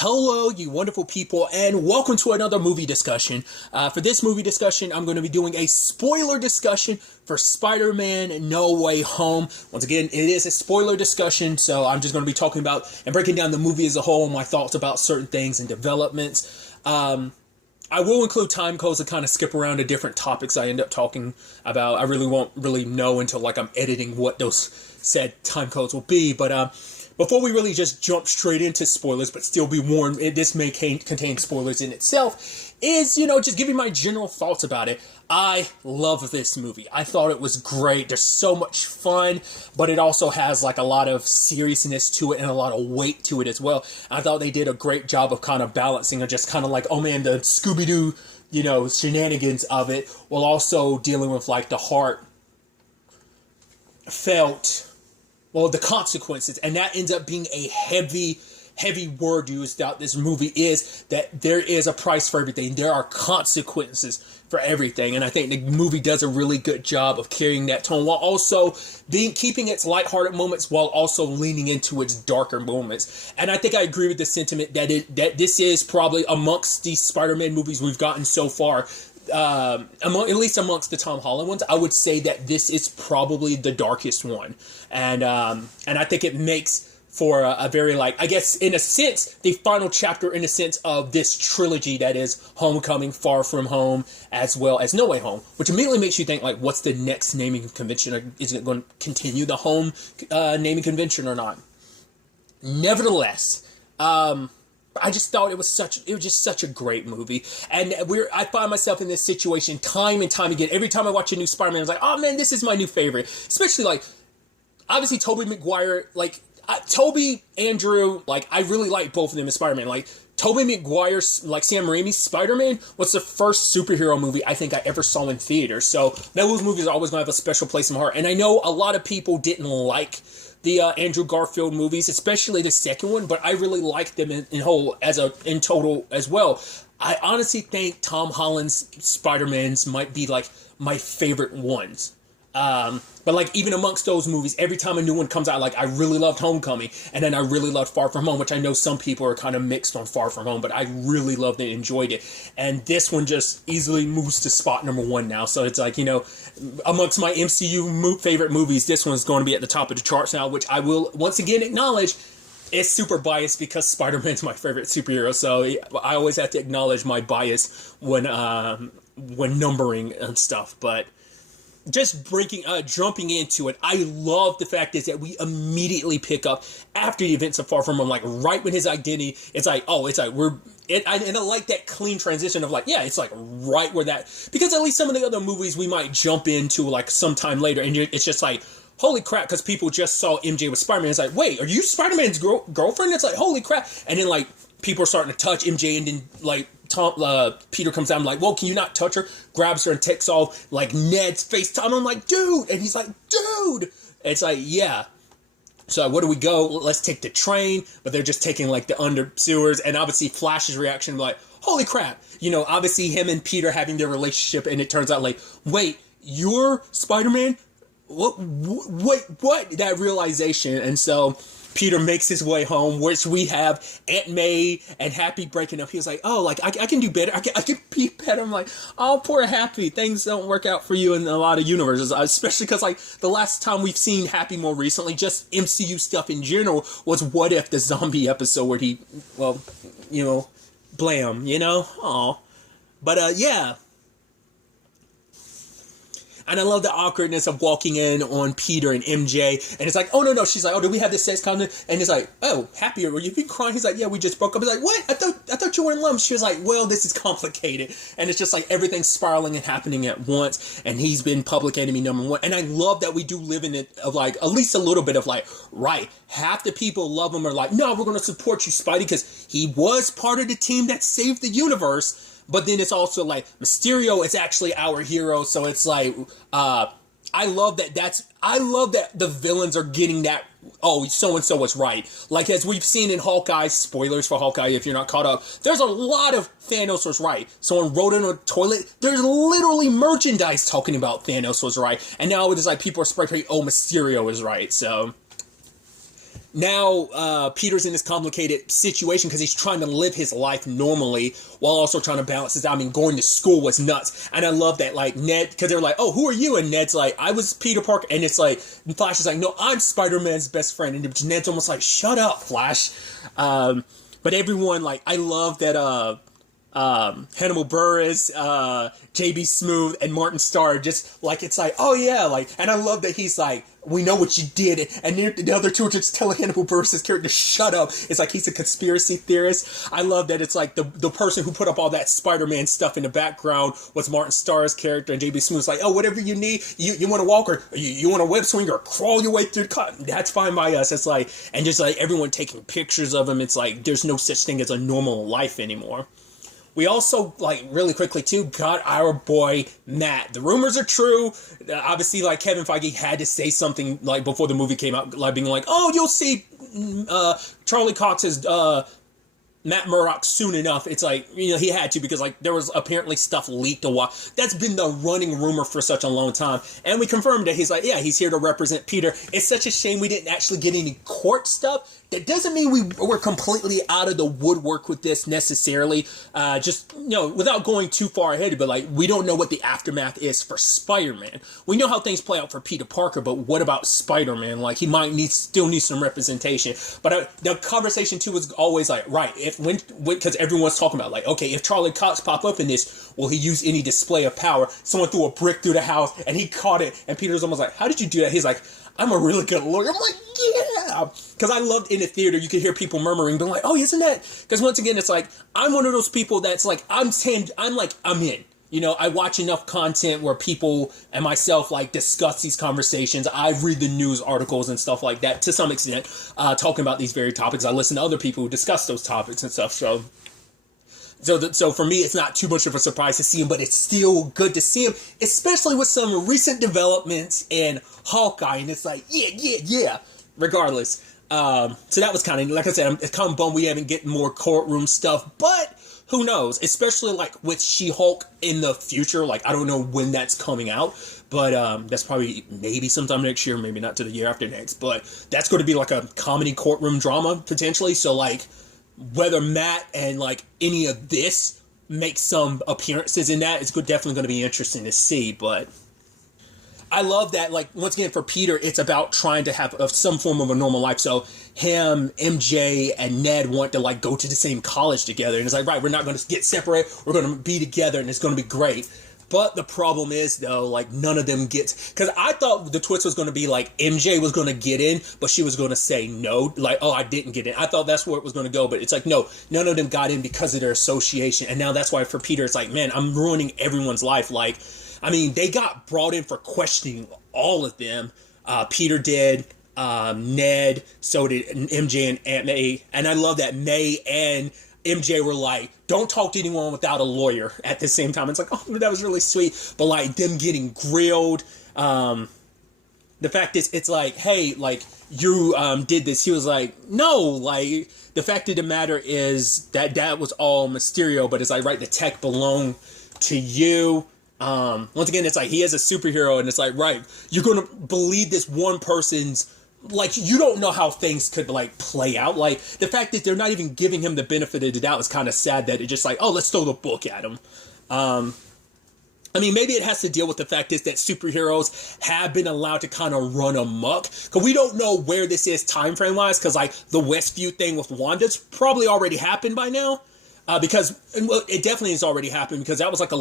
Hello, you wonderful people, and welcome to another movie discussion. For this movie discussion, I'm going to be doing a spoiler discussion for Spider-Man No Way Home. Once again, it is a spoiler discussion, so I'm just going to be talking about and breaking down the movie as a whole, my thoughts about certain things and developments. I will include time codes to kind of skip around to different topics I end up talking about. I really won't really know until I'm editing what those said time codes will be, but before we really just jump straight into spoilers, but still be warned, this may contain spoilers in itself, is, just giving my general thoughts about it. I love this movie. I thought it was great. There's so much fun, but it also has a lot of seriousness to it and a lot of weight to it as well. I thought they did a great job of kind of balancing and just kind of oh man, the Scooby-Doo, shenanigans of it, while also dealing with the heartfelt, the consequences, and that ends up being a heavy word used out this movie, is that there is a price for everything. There are consequences for everything, and I think the movie does a really good job of carrying that tone while also keeping its lighthearted moments while also leaning into its darker moments. And I think I agree with the sentiment that this is probably amongst these Spider-Man movies we've gotten so far, at least amongst the Tom Holland ones, I would say that this is probably the darkest one, and I think it makes for a very I guess in a sense the final chapter in a sense of this trilogy that is Homecoming, Far From Home, as well as No Way Home, which immediately makes you think what's the next naming convention? Is it going to continue the home naming convention or not? Nevertheless, I just thought it was just such a great movie, and I find myself in this situation time and time again. Every time I watch a new Spider-Man, I was like, oh man, this is my new favorite. Especially obviously Tobey Maguire, Tobey, Andrew, I really like both of them as Spider-Man. Tobey Maguire, Sam Raimi's Spider-Man was the first superhero movie I think I ever saw in theaters. So those movies are always going to have a special place in my heart. And I know a lot of people didn't like the Andrew Garfield movies, especially the second one, but I really liked them in total as well. I honestly think Tom Holland's Spider-Mans might be my favorite ones. But even amongst those movies, every time a new one comes out, I really loved Homecoming, and then I really loved Far From Home, which I know some people are kind of mixed on Far From Home, but I really loved it, enjoyed it. And this one just easily moves to spot number one now. So it's amongst my MCU favorite movies, this one's going to be at the top of the charts now, which I will once again acknowledge is super biased because Spider-Man's my favorite superhero. So I always have to acknowledge my bias when numbering and stuff, but just jumping into it, I love the fact is that we immediately pick up after the events of Far From Home, right when his identity, and I like that clean transition of it's right where that, because at least some of the other movies we might jump into sometime later, and it's just holy crap, because people just saw MJ with Spider-Man, it's wait, are you Spider-Man's girlfriend? It's holy crap, and then people are starting to touch MJ, and then Peter comes out, I'm well, can you not touch her? Grabs her and takes off Ned's FaceTime. I'm dude, and he's dude. It's yeah. So where do we go? Let's take the train, but they're just taking the under sewers, and obviously Flash's reaction holy crap. Obviously him and Peter having their relationship, and it turns out wait, you're Spider-Man? What? That realization, and so Peter makes his way home, which we have Aunt May and Happy breaking up. He was I can do better. I can be better. I'm oh, poor Happy. Things don't work out for you in a lot of universes, especially because the last time we've seen Happy more recently, just MCU stuff in general, was What If, the zombie episode where he, blam, aw. But, yeah. And I love the awkwardness of walking in on Peter and MJ. And it's oh, no. She's oh, do we have this sex content? And it's oh, Happy, were you been crying? He's yeah, we just broke up. He's what? I thought you were in love. She was well, this is complicated. And it's just everything's spiraling and happening at once. And he's been public enemy number one. And I love that we do live in it of at least a little bit of right. Half the people love him are no, we're going to support you, Spidey, because he was part of the team that saved the universe. But then it's also Mysterio is actually our hero, so it's I love that the villains are getting that, oh, so-and-so was right. As we've seen in Hawkeye, spoilers for Hawkeye if you're not caught up, there's a lot of Thanos was right. Someone wrote in a toilet, there's literally merchandise talking about Thanos was right. And now it's people are spraying, oh, Mysterio is right, so now Peter's in this complicated situation because he's trying to live his life normally while also trying to balance it out. I mean, going to school was nuts. And I love that, like, Ned, because they're like, oh, who are you? And Ned's like, I was Peter Parker. And it's like, and Flash is like, no, I'm Spider-Man's best friend. And Ned's almost like, shut up, Flash. But everyone, like, I love that Hannibal Buress, JB Smoove, and Martin Starr, just like, it's like, oh yeah, like, and I love that he's like, we know what you did, and the other two are just telling Hannibal Buress' character to shut up. It's like he's a conspiracy theorist. I love that it's like the person who put up all that Spider-Man stuff in the background was Martin Starr's character, and JB Smoove's like, oh, whatever you need, you want to walk, or you want to web swing, or crawl your way through the cut, that's fine by us. It's like, and just like everyone taking pictures of him, it's like there's no such thing as a normal life anymore. We also, like, really quickly, too, got our boy, Matt. The rumors are true. Obviously, like, Kevin Feige had to say something, like, before the movie came out, like, being like, oh, you'll see Charlie Cox's Matt Murdock soon enough. It's like, you know, he had to, because, like, there was apparently stuff leaked a while. That's been the running rumor for such a long time. And we confirmed that he's like, yeah, he's here to represent Peter. It's such a shame we didn't actually get any court stuff. That doesn't mean we're completely out of the woodwork with this necessarily. Just, you know, without going too far ahead, but like, we don't know what the aftermath is for Spider-Man. We know how things play out for Peter Parker, but what about Spider-Man? Like, he might still need some representation. But the conversation too was always like, right, because everyone's talking about, like, okay, if Charlie Cox pop up in this, will he use any display of power? Someone threw a brick through the house and he caught it, and Peter's almost like, how did you do that? He's like, I'm a really good lawyer. I'm like, yeah. Because I loved in the theater, you could hear people murmuring, being like, oh, isn't that? Because once again, it's like, I'm one of those people that's like, I'm in. You know, I watch enough content where people and myself, like, discuss these conversations. I read the news articles and stuff like that to some extent, talking about these very topics. I listen to other people who discuss those topics and stuff. So for me, it's not too much of a surprise to see him, but it's still good to see him, especially with some recent developments in Hawkeye. And it's like, yeah. Regardless. So that was kind of, like I said, it's kind of bummed we haven't get more courtroom stuff, but who knows? Especially, like, with She-Hulk in the future. Like, I don't know when that's coming out, but that's probably maybe sometime next year, maybe not to the year after next, but that's going to be like a comedy courtroom drama, potentially. So, like, whether Matt and, like, any of this make some appearances in that, it's definitely going to be interesting to see, but I love that, like, once again, for Peter, it's about trying to have some form of a normal life. So him, MJ, and Ned want to, like, go to the same college together. And it's like, right, we're not going to get separated. We're going to be together, and it's going to be great. But the problem is, though, like, none of them gets... Because I thought the twist was going to be, like, MJ was going to get in, but she was going to say no. Like, oh, I didn't get in. I thought that's where it was going to go. But it's like, no, none of them got in because of their association. And now that's why, for Peter, it's like, man, I'm ruining everyone's life. Like, I mean, they got brought in for questioning all of them. Peter did, Ned, so did MJ and Aunt May. And I love that May and MJ were like, don't talk to anyone without a lawyer at the same time. It's like, oh, that was really sweet. But, like, them getting grilled. The fact is, it's like, hey, like, you did this. He was like, no, like, the fact of the matter is that was all Mysterio. But it's like, right, the tech belonged to you. Once again, it's like, he is a superhero, and it's like, right, you're going to believe this one person's, like, you don't know how things could, like, play out. Like, the fact that they're not even giving him the benefit of the doubt is kind of sad, that it's just like, oh, let's throw the book at him. I mean, maybe it has to deal with the fact is that superheroes have been allowed to kind of run amok. Because we don't know where this is time frame wise, because, like, the Westview thing with Wanda's probably already happened by now. Because it definitely has already happened, because that was like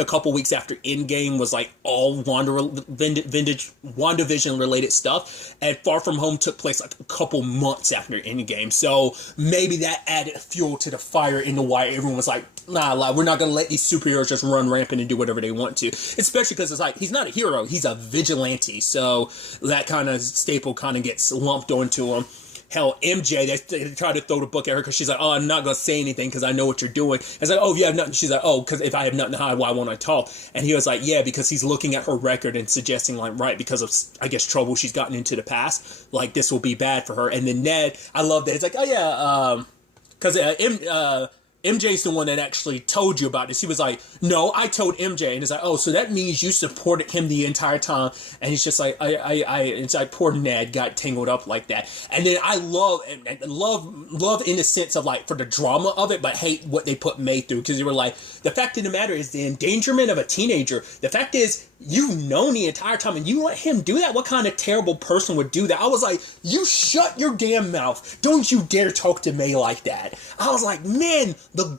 a couple weeks after Endgame was like all WandaVision related stuff, and Far From Home took place like a couple months after Endgame. So maybe that added fuel to the fire into why everyone was like, nah, we're not gonna let these superheroes just run rampant and do whatever they want to. Especially because it's like, he's not a hero, he's a vigilante. So that kind of staple kind of gets lumped onto him. Hell, MJ, they tried to throw the book at her because she's like, oh, I'm not going to say anything because I know what you're doing. It's like, oh, if you have nothing. She's like, oh, because if I have nothing to hide, why won't I talk? And he was like, yeah, because he's looking at her record and suggesting, like, right, because of, I guess, trouble she's gotten into the past, like, this will be bad for her. And then Ned, I love that. It's like, oh, yeah, because MJ's the one that actually told you about this. He was like, no, I told MJ. And it's like, oh, so that means you supported him the entire time. And he's just like, it's like, poor Ned got tangled up like that. And then I love in the sense of like, for the drama of it, but hate what they put May through. Because they were like, the fact of the matter is the endangerment of a teenager. The fact is, you've known the entire time and you let him do that? What kind of terrible person would do that? I was like, you shut your damn mouth. Don't you dare talk to May like that. I was like, man, the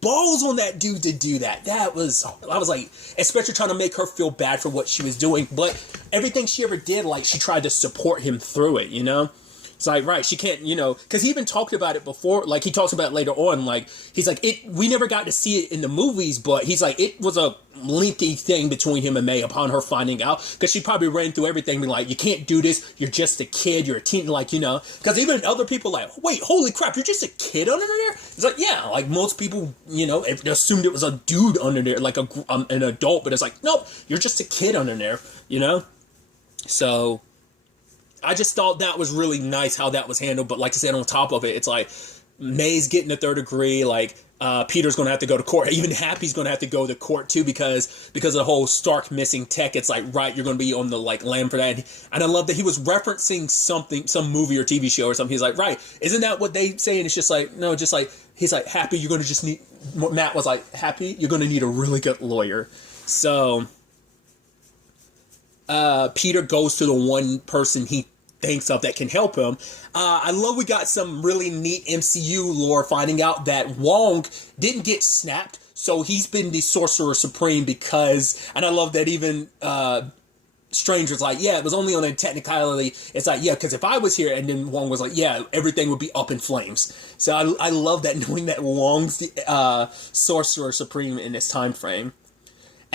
balls on that dude to do that. I was like, especially trying to make her feel bad for what she was doing. But everything she ever did, like, she tried to support him through it, you know? It's like, right, she can't, you know, because he even talked about it before, like, he talks about it later on, like, he's like, we never got to see it in the movies, but he's like, it was a lengthy thing between him and May upon her finding out, because she probably ran through everything, being like, you can't do this, you're just a kid, you're a teen, like, you know, because even other people like, wait, holy crap, you're just a kid under there? It's like, yeah, like, most people, you know, assumed it was a dude under there, like an adult, but it's like, nope, you're just a kid under there, you know? So I just thought that was really nice how that was handled. But like I said, on top of it, it's like May's getting a third degree. Like Peter's going to have to go to court. Even Happy's going to have to go to court too because of the whole Stark missing tech. It's like, right, you're going to be on the like lam for that. And I love that he was referencing something, some movie or TV show or something. He's like, right, isn't that what they say? And it's just like, no, just like, he's like, Happy, you're going to just need, Matt was like, Happy, you're going to need a really good lawyer. So Peter goes to the one person he thinks of that can help him. I love we got some really neat MCU lore finding out that Wong didn't get snapped, so he's been the Sorcerer Supreme because, and I love that even Strange was like, yeah, it was only on a technicality. It's like, yeah, because if I was here, and then Wong was like, yeah, everything would be up in flames. So I love that, knowing that Wong's the Sorcerer Supreme in this time frame.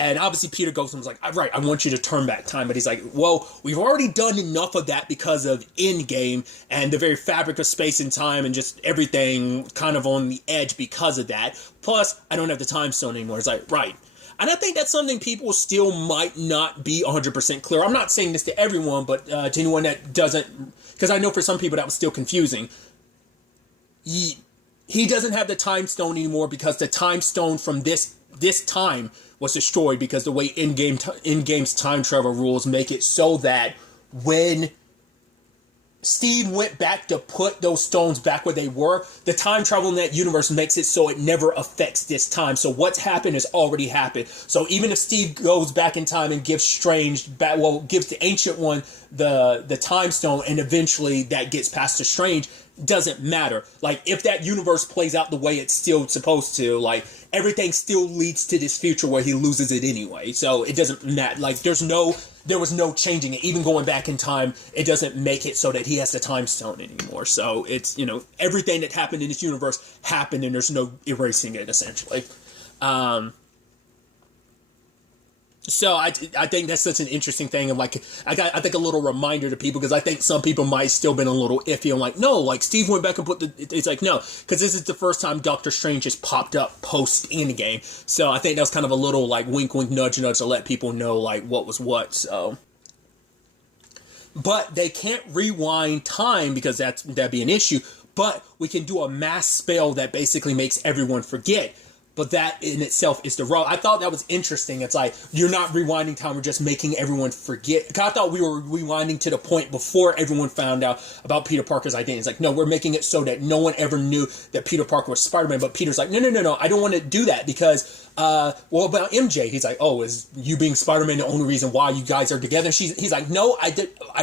And obviously Peter goes and was like, right, I want you to turn back time. But he's like, well, we've already done enough of that because of Endgame and the very fabric of space and time and just everything kind of on the edge because of that. Plus, I don't have the time stone anymore. It's like, right. And I think that's something people still might not be 100% clear. I'm not saying this to everyone, but to anyone that doesn't, because I know for some people that was still confusing. He doesn't have the time stone anymore because the time stone from this time was destroyed because the way in-game's time travel rules make it so that when Steve went back to put those stones back where they were, the time travel in that universe makes it so it never affects this time. So what's happened has already happened. So even if Steve goes back in time and gives gives the Ancient One the time stone, and eventually that gets passed to Strange, doesn't matter. Like, if that universe plays out the way it's still supposed to, like, everything still leads to this future where he loses it anyway. So it doesn't matter. Like, there was no changing it. Even going back in time, it doesn't make it so that he has the time stone anymore. So it's, you know, everything that happened in this universe happened, and there's no erasing it, essentially. So I think that's such an interesting thing, and like I think a little reminder to people, because I think some people might still been a little iffy. I'm like, no, like Steve went back and it's like, no, because this is the first time Doctor Strange has popped up post Endgame. So I think that's kind of a little like wink, wink, nudge, nudge to let people know like what was what. So, but they can't rewind time because that'd be an issue. But we can do a mass spell that basically makes everyone forget. But that in itself is the rub. I thought that was interesting. It's like, you're not rewinding time, we're just making everyone forget. I thought we were rewinding to the point before everyone found out about Peter Parker's identity. It's like, no, we're making it so that no one ever knew that Peter Parker was Spider-Man. But Peter's like, no, I don't want to do that because, well, about MJ, he's like, oh, is you being Spider-Man the only reason why you guys are together? And he's like, no, I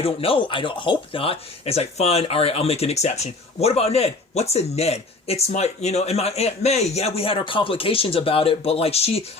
don't know. I don't hope not. And it's like, fine, all right, I'll make an exception. What about Ned? What's a Ned? It's my, and my Aunt May, yeah, we had our complications about it, but like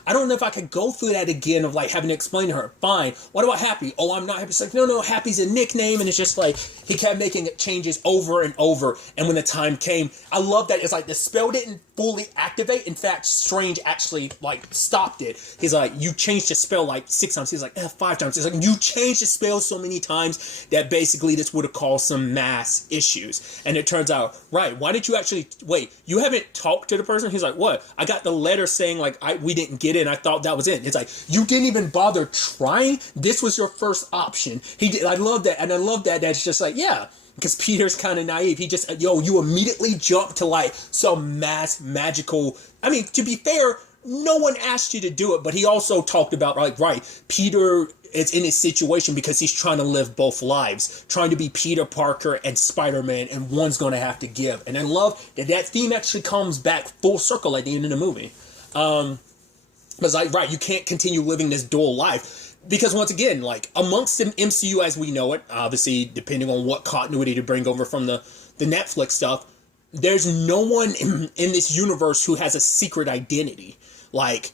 I don't know if I could go through that again of like having to explain to her. Fine. What about Happy? Oh, I'm not Happy. It's like, no, Happy's a nickname. And it's just like, he kept making changes over and over. And when the time came, I love that it's like the spell didn't fully activate. In fact, Strange actually like stopped it. He's like, you changed the spell like 6 times. He's like, 5 times. He's like, you changed the spell so many times that basically this would have caused some mass issues. And it turns out, right, why did you actually, wait, you haven't talked to the person? He's like, what? I got the letter saying like we didn't get it and I thought that was it. It's like, you didn't even bother trying? This was your first option. He did. I love that. And I love that it's just like, yeah, because Peter's kind of naive. He just, you immediately jump to like some mass magical. I mean, to be fair, no one asked you to do it, but he also talked about, like, right, Peter is in his situation because he's trying to live both lives, trying to be Peter Parker and Spider-Man, and one's going to have to give. And I love that theme actually comes back full circle at the end of the movie. It's like, right, you can't continue living this dual life. Because once again, like, amongst the MCU as we know it, obviously, depending on what continuity to bring over from the Netflix stuff, there's no one in this universe who has a secret identity. Like,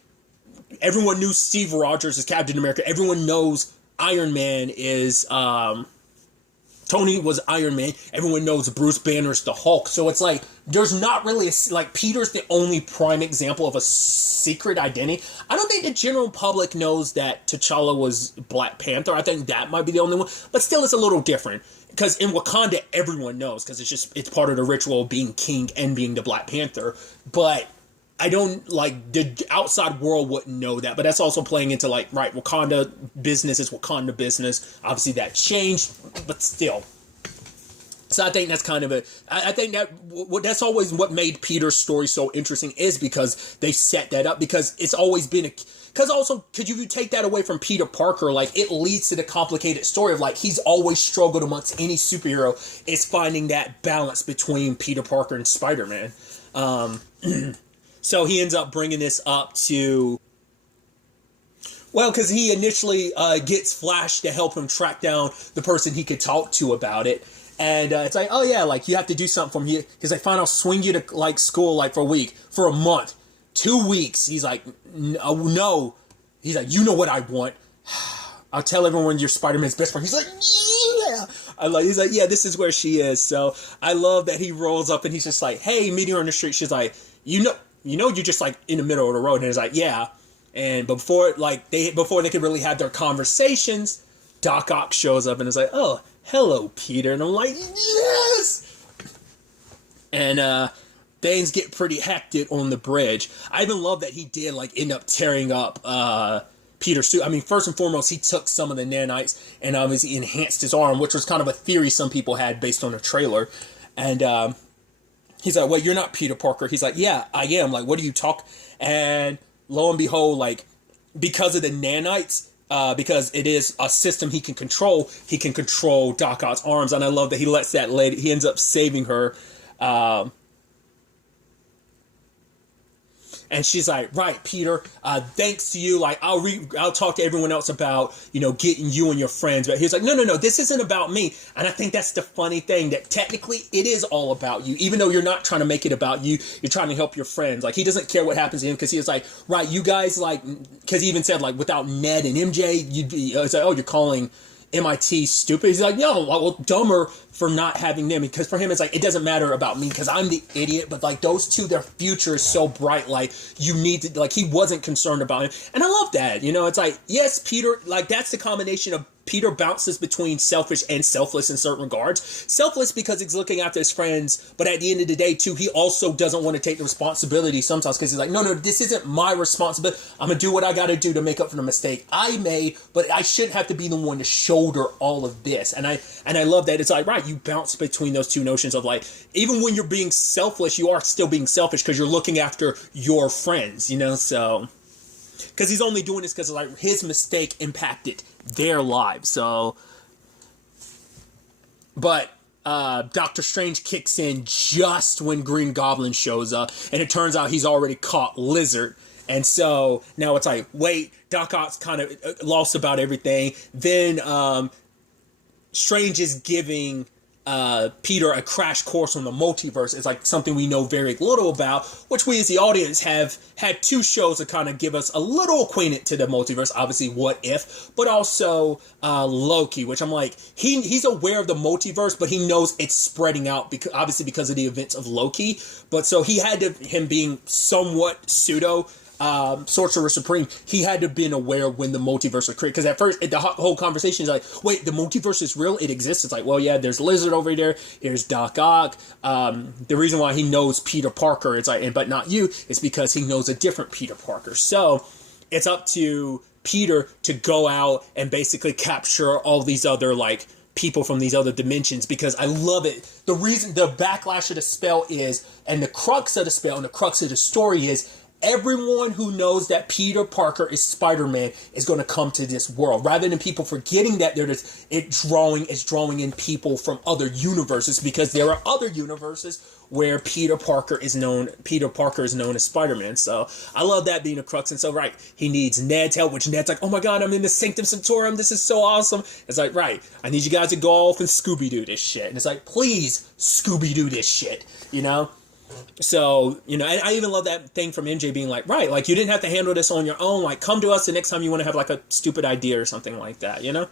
everyone knew Steve Rogers is Captain America. Everyone knows Iron Man is, Tony was Iron Man. Everyone knows Bruce Banner's the Hulk. So it's like, there's not really, Peter's the only prime example of a secret identity. I don't think the general public knows that T'Challa was Black Panther. I think that might be the only one. But still, it's a little different. Because in Wakanda, everyone knows. Because it's part of the ritual of being king and being the Black Panther. But I don't, the outside world wouldn't know that, but that's also playing into, right, Wakanda business is Wakanda business. Obviously, that changed, but still. So I think that's kind of I think that's always what made Peter's story so interesting, is because they set that up, because it's always been because could you take that away from Peter Parker, it leads to the complicated story of, he's always struggled amongst any superhero, is finding that balance between Peter Parker and Spider-Man. So he ends up bringing this up to, because he initially gets Flash to help him track down the person he could talk to about it. And it's like, oh yeah, you have to do something for me. He's like, fine, I'll swing you to school for a week, for a month, 2 weeks. He's like, no. He's like, you know what I want. I'll tell everyone you're Spider-Man's best friend. He's like, yeah. He's like, yeah, this is where she is. So I love that he rolls up and he's just like, hey, meet her on the street. She's like, you're just in the middle of the road. And it's like, yeah. And before they could really have their conversations, Doc Ock shows up and is like, oh, hello, Peter. And I'm like, yes. And things get pretty hectic on the bridge. I even love that he did end up tearing up Peter's suit. I mean, first and foremost, he took some of the nanites and obviously enhanced his arm, which was kind of a theory some people had based on a trailer. And he's like, well, you're not Peter Parker. He's like, yeah, I am. What do you talk? And lo and behold, because of the nanites, because it is a system he can control Doc Ock's arms. And I love that he lets that lady, he ends up saving her. And she's like, right, Peter, thanks to you, I'll talk to everyone else about, getting you and your friends. But he's like, no, this isn't about me. And I think that's the funny thing, that technically it is all about you. Even though you're not trying to make it about you, you're trying to help your friends. He doesn't care what happens to him, because he was like, right, you guys, because he even said, without Ned and MJ, you'd be, it's like, oh, you're calling MIT stupid. He's like, no, well, dumber for not having them, because for him it's it doesn't matter about me because I'm the idiot, but those two, their future is so bright, you need to, he wasn't concerned about it. And I love that, it's yes, Peter, that's the combination of Peter bounces between selfish and selfless in certain regards. Selfless because he's looking after his friends, but at the end of the day, too, he also doesn't want to take the responsibility sometimes, because he's like, no, this isn't my responsibility. I'm going to do what I got to do to make up for the mistake I made, but I shouldn't have to be the one to shoulder all of this. And I love that. It's right, you bounce between those two notions of even when you're being selfless, you are still being selfish because you're looking after your friends, so... Because he's only doing this because his mistake impacted their lives. So, but Doctor Strange kicks in just when Green Goblin shows up, and it turns out he's already caught Lizard. And so now it's wait, Doc Ock's kind of lost about everything. Then Strange is giving Peter a crash course on the multiverse. It's something we know very little about, which we as the audience have had two shows to kind of give us a little acquainted to the multiverse. Obviously, What If, but also Loki, which I'm he's aware of the multiverse, but he knows it's spreading out because of the events of Loki. But so he had to, him being somewhat pseudo Sorcerer Supreme, he had to have been aware when the multiverse was created. Because at first, the whole conversation is wait, the multiverse is real? It exists? It's well, yeah, there's Lizard over there. Here's Doc Ock. The reason why he knows Peter Parker, it's but not you, is because he knows a different Peter Parker. So, it's up to Peter to go out and basically capture all these other, people from these other dimensions, because I love it. The reason, the backlash of the spell is, and the crux of the spell and the crux of the story is, everyone who knows that Peter Parker is Spider-Man is going to come to this world. Rather than people forgetting that it's drawing in people from other universes, because there are other universes where Peter Parker is known as Spider-Man. So I love that being a crux. And so, right, he needs Ned's help, which Ned's like, oh my God, I'm in the Sanctum Sanctorum. This is so awesome. It's like, right, I need you guys to go off and Scooby-Doo this shit. And it's like, please Scooby-Doo this shit, you know? So, you know, and I even love that thing from MJ being like, right, like, you didn't have to handle this on your own. Like, come to us the next time you want to have, like, a stupid idea or something like that, you know?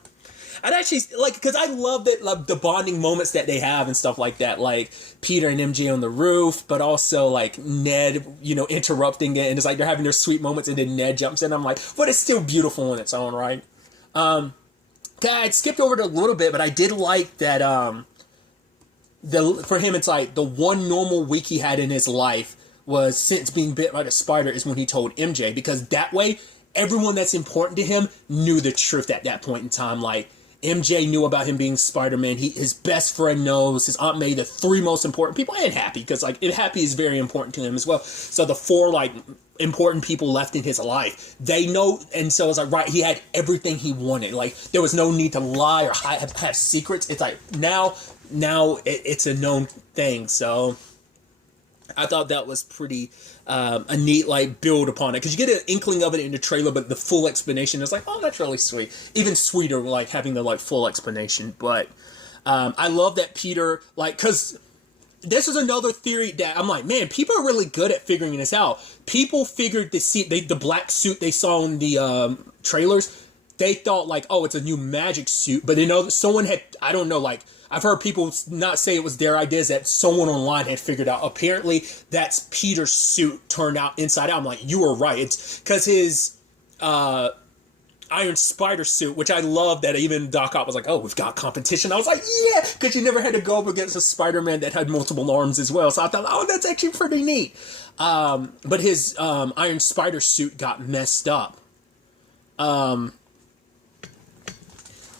I'd actually, like, because I love that, like, the bonding moments that they have and stuff like that. Like, Peter and MJ on the roof, but also, like, Ned, you know, interrupting it. And it's like they're having their sweet moments, and then Ned jumps in. I'm like, but it's still beautiful in its own right. I skipped over it a little bit, but I did like that, for him, it's like the one normal week he had in his life was since being bit by the spider is when he told MJ, because that way everyone that's important to him knew the truth at that point in time. Like, MJ knew about him being Spider-Man. His best friend knows. His Aunt May, the three most important people, and Happy, because like Happy is very important to him as well. So the four like important people left in his life, they know, and so it's like, right, he had everything he wanted. Like, there was no need to lie or have secrets. It's like now it's a known thing. So I thought that was pretty a neat like build upon it, because you get an inkling of it in the trailer, but the full explanation is like, oh, that's really sweet. Even sweeter, like having the like full explanation. But I love that Peter, like, because this is another theory that I'm like, man, people are really good at figuring this out. People figured the black suit they saw in the trailers, they thought like, oh, it's a new magic suit. But you know, someone had, I don't know, like, I've heard people not say it was their ideas, that someone online had figured out. Apparently, that's Peter's suit turned out inside out. I'm like, you were right. It's because his Iron Spider suit, which I love that even Doc Ock was like, oh, we've got competition. I was like, yeah, because you never had to go up against a Spider-Man that had multiple arms as well. So I thought, oh, that's actually pretty neat. But his Iron Spider suit got messed up.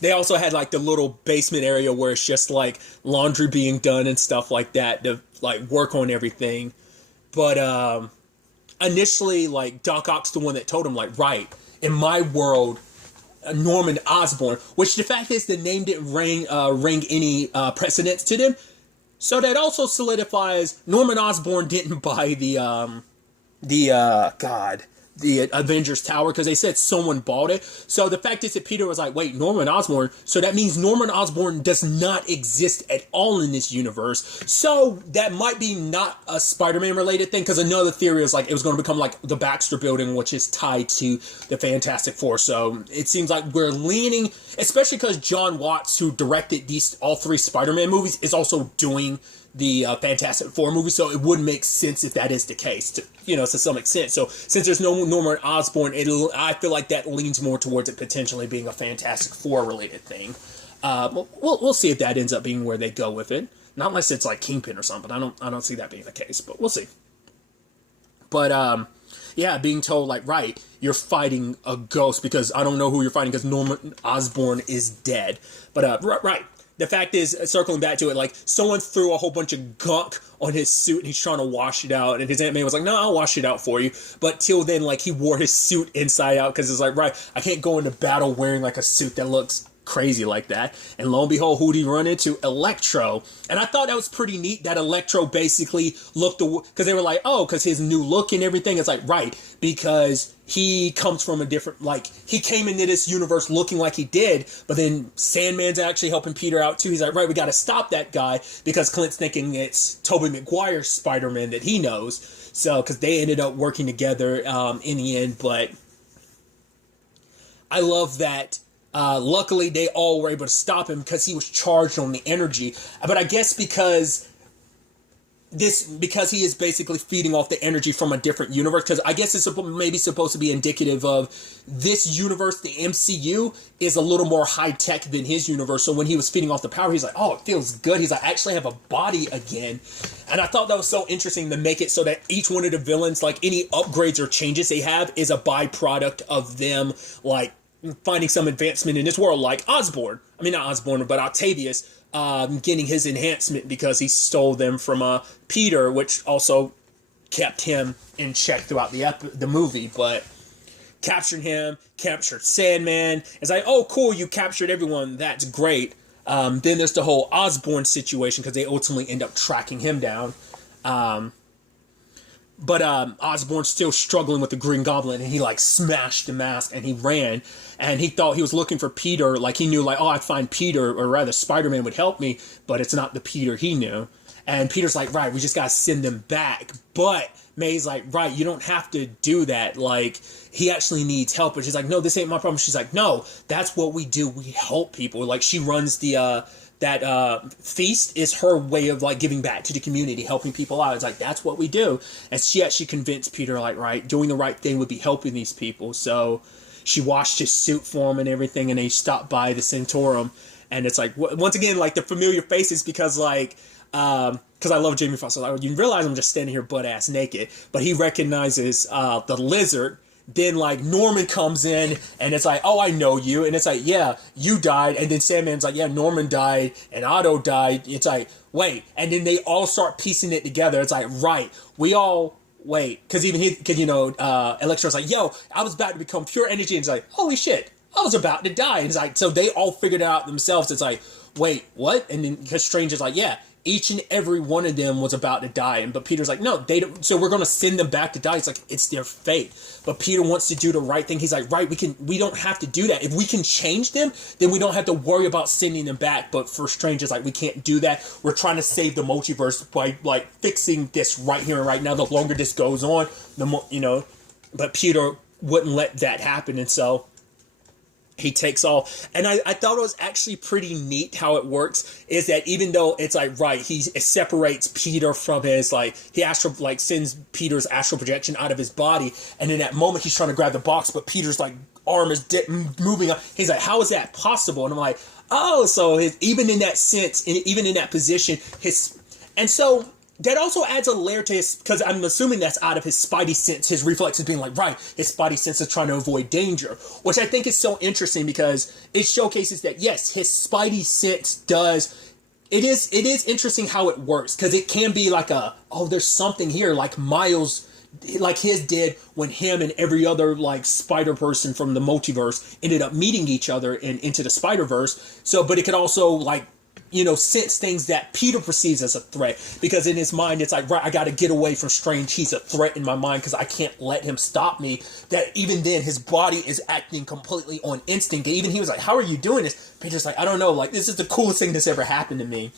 They also had like the little basement area where it's just like laundry being done and stuff like that to like work on everything. But initially, like, Doc Ock's the one that told him, like, right, in my world, Norman Osborn, which the fact is the name didn't ring any precedence to them. So that also solidifies Norman Osborn didn't buy the Avengers Tower, because they said someone bought it. So the fact is that Peter was like, wait, Norman Osborn, so that means Norman Osborn does not exist at all in this universe. So that might be not a Spider-Man related thing, because another theory is like it was going to become like the Baxter Building, which is tied to the Fantastic Four. So it seems like we're leaning, especially because John Watts, who directed all three Spider-Man movies, is also doing the Fantastic Four movie, so it would make sense if that is the case, to some extent. So since there's no Norman Osborn, I feel like that leans more towards it potentially being a Fantastic Four related thing. We'll see if that ends up being where they go with it. Not unless it's like Kingpin or something. I don't see that being the case, but we'll see. But yeah, being told like, right, you're fighting a ghost, because I don't know who you're fighting, because Norman Osborn is dead. But right. The fact is, circling back to it, like, someone threw a whole bunch of gunk on his suit and he's trying to wash it out. And his Aunt May was like, no, I'll wash it out for you. But till then, like, he wore his suit inside out, because it's like, right, I can't go into battle wearing, like, a suit that looks crazy like that. And lo and behold, who'd he run into? Electro. And I thought that was pretty neat that Electro basically looked, because they were like, oh, because his new look and everything. It's like, right, because he comes from a different, like, he came into this universe looking like he did, but then Sandman's actually helping Peter out too. He's like, right, we got to stop that guy, because Clint's thinking it's Tobey Maguire's Spider-Man that he knows. So, because they ended up working together in the end. But I love that. Luckily, they all were able to stop him because he was charged on the energy. But I guess because he is basically feeding off the energy from a different universe, because I guess it's maybe supposed to be indicative of this universe, the MCU, is a little more high-tech than his universe. So when he was feeding off the power, he's like, oh, it feels good. He's like, I actually have a body again. And I thought that was so interesting to make it so that each one of the villains, like, any upgrades or changes they have is a byproduct of them, like, finding some advancement in this world, like Osborn. I mean, not Osborn, but Octavius getting his enhancement because he stole them from Peter, which also kept him in check throughout the movie. But captured him, captured Sandman. It's like, oh, cool, you captured everyone. That's great. Then there's the whole Osborn situation because they ultimately end up tracking him down. But Osborn's still struggling with the Green Goblin, and he like smashed the mask and he ran, and he thought he was looking for Peter. Like he knew, like, oh, I'd find Peter, or rather Spider-Man would help me, but it's not the Peter he knew. And Peter's like, right, we just gotta send them back. But May's like, right, you don't have to do that. Like, he actually needs help. And she's like, no, this ain't my problem. She's like, no, that's what we do. We help people. Like, she runs the that feast is her way of like giving back to the community, helping people out. It's like, that's what we do. And she actually convinced Peter, like, right, doing the right thing would be helping these people. So she washed his suit for him and everything, and they stopped by the Centaurum. And it's like, once again, like the familiar faces, because like, because I love Jamie Foxx. So like, you realize I'm just standing here butt ass naked, but he recognizes the Lizard. Then like Norman comes in and it's like, oh, I know you. And it's like, yeah, you died. And then Sandman's like, yeah, Norman died and Otto died. It's like, wait. And then they all start piecing it together. It's like, right, we all wait. Because even Electro's like, yo, I was about to become pure energy. And it's like, holy shit, I was about to die. And it's like, so they all figured it out themselves. It's like, wait, what? And then because Strange is like, yeah, each and every one of them was about to die. But Peter's like, no, they don't. So we're going to send them back to die. It's like, it's their fate. But Peter wants to do the right thing. He's like, right, we don't have to do that. If we can change them, then we don't have to worry about sending them back. But for Strange, it's like, we can't do that. We're trying to save the multiverse by like fixing this right here and right now. The longer this goes on, the more, but Peter wouldn't let that happen. And so he takes off. And I thought it was actually pretty neat how it works, is that even though it's like, right, he separates Peter from his, like, sends Peter's astral projection out of his body. And in that moment, he's trying to grab the box, but Peter's like arm is moving up. He's like, how is that possible? And I'm like, oh, so even in that sense, and even in that position, and so that also adds a layer to his, because I'm assuming that's out of his Spidey sense, his reflexes being like, right, his Spidey sense is trying to avoid danger, which I think is so interesting because it showcases that, yes, his Spidey sense does, it is interesting how it works, because it can be like there's something here, like Miles, like his did when him and every other like spider person from the multiverse ended up meeting each other in Into the Spider-Verse. So, but it could also like, sense things that Peter perceives as a threat, because in his mind, it's like, right, I got to get away from Strange. He's a threat in my mind because I can't let him stop me. That even then, his body is acting completely on instinct. And even he was like, how are you doing this? Peter's like, I don't know. Like, this is the coolest thing that's ever happened to me.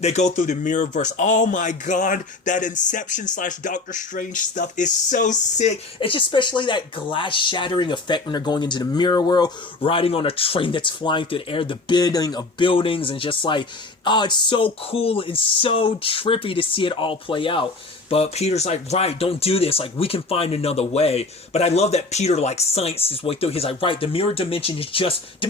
They go through the Mirrorverse. Oh my god, that Inception / Doctor Strange stuff is so sick. It's just especially that glass shattering effect when they're going into the mirror world, riding on a train that's flying through the air, the building of buildings, and just like, oh, it's so cool and so trippy to see it all play out. But Peter's like, right, don't do this. Like, we can find another way. But I love that Peter, like, science his way through. He's like, right, the mirror dimension is just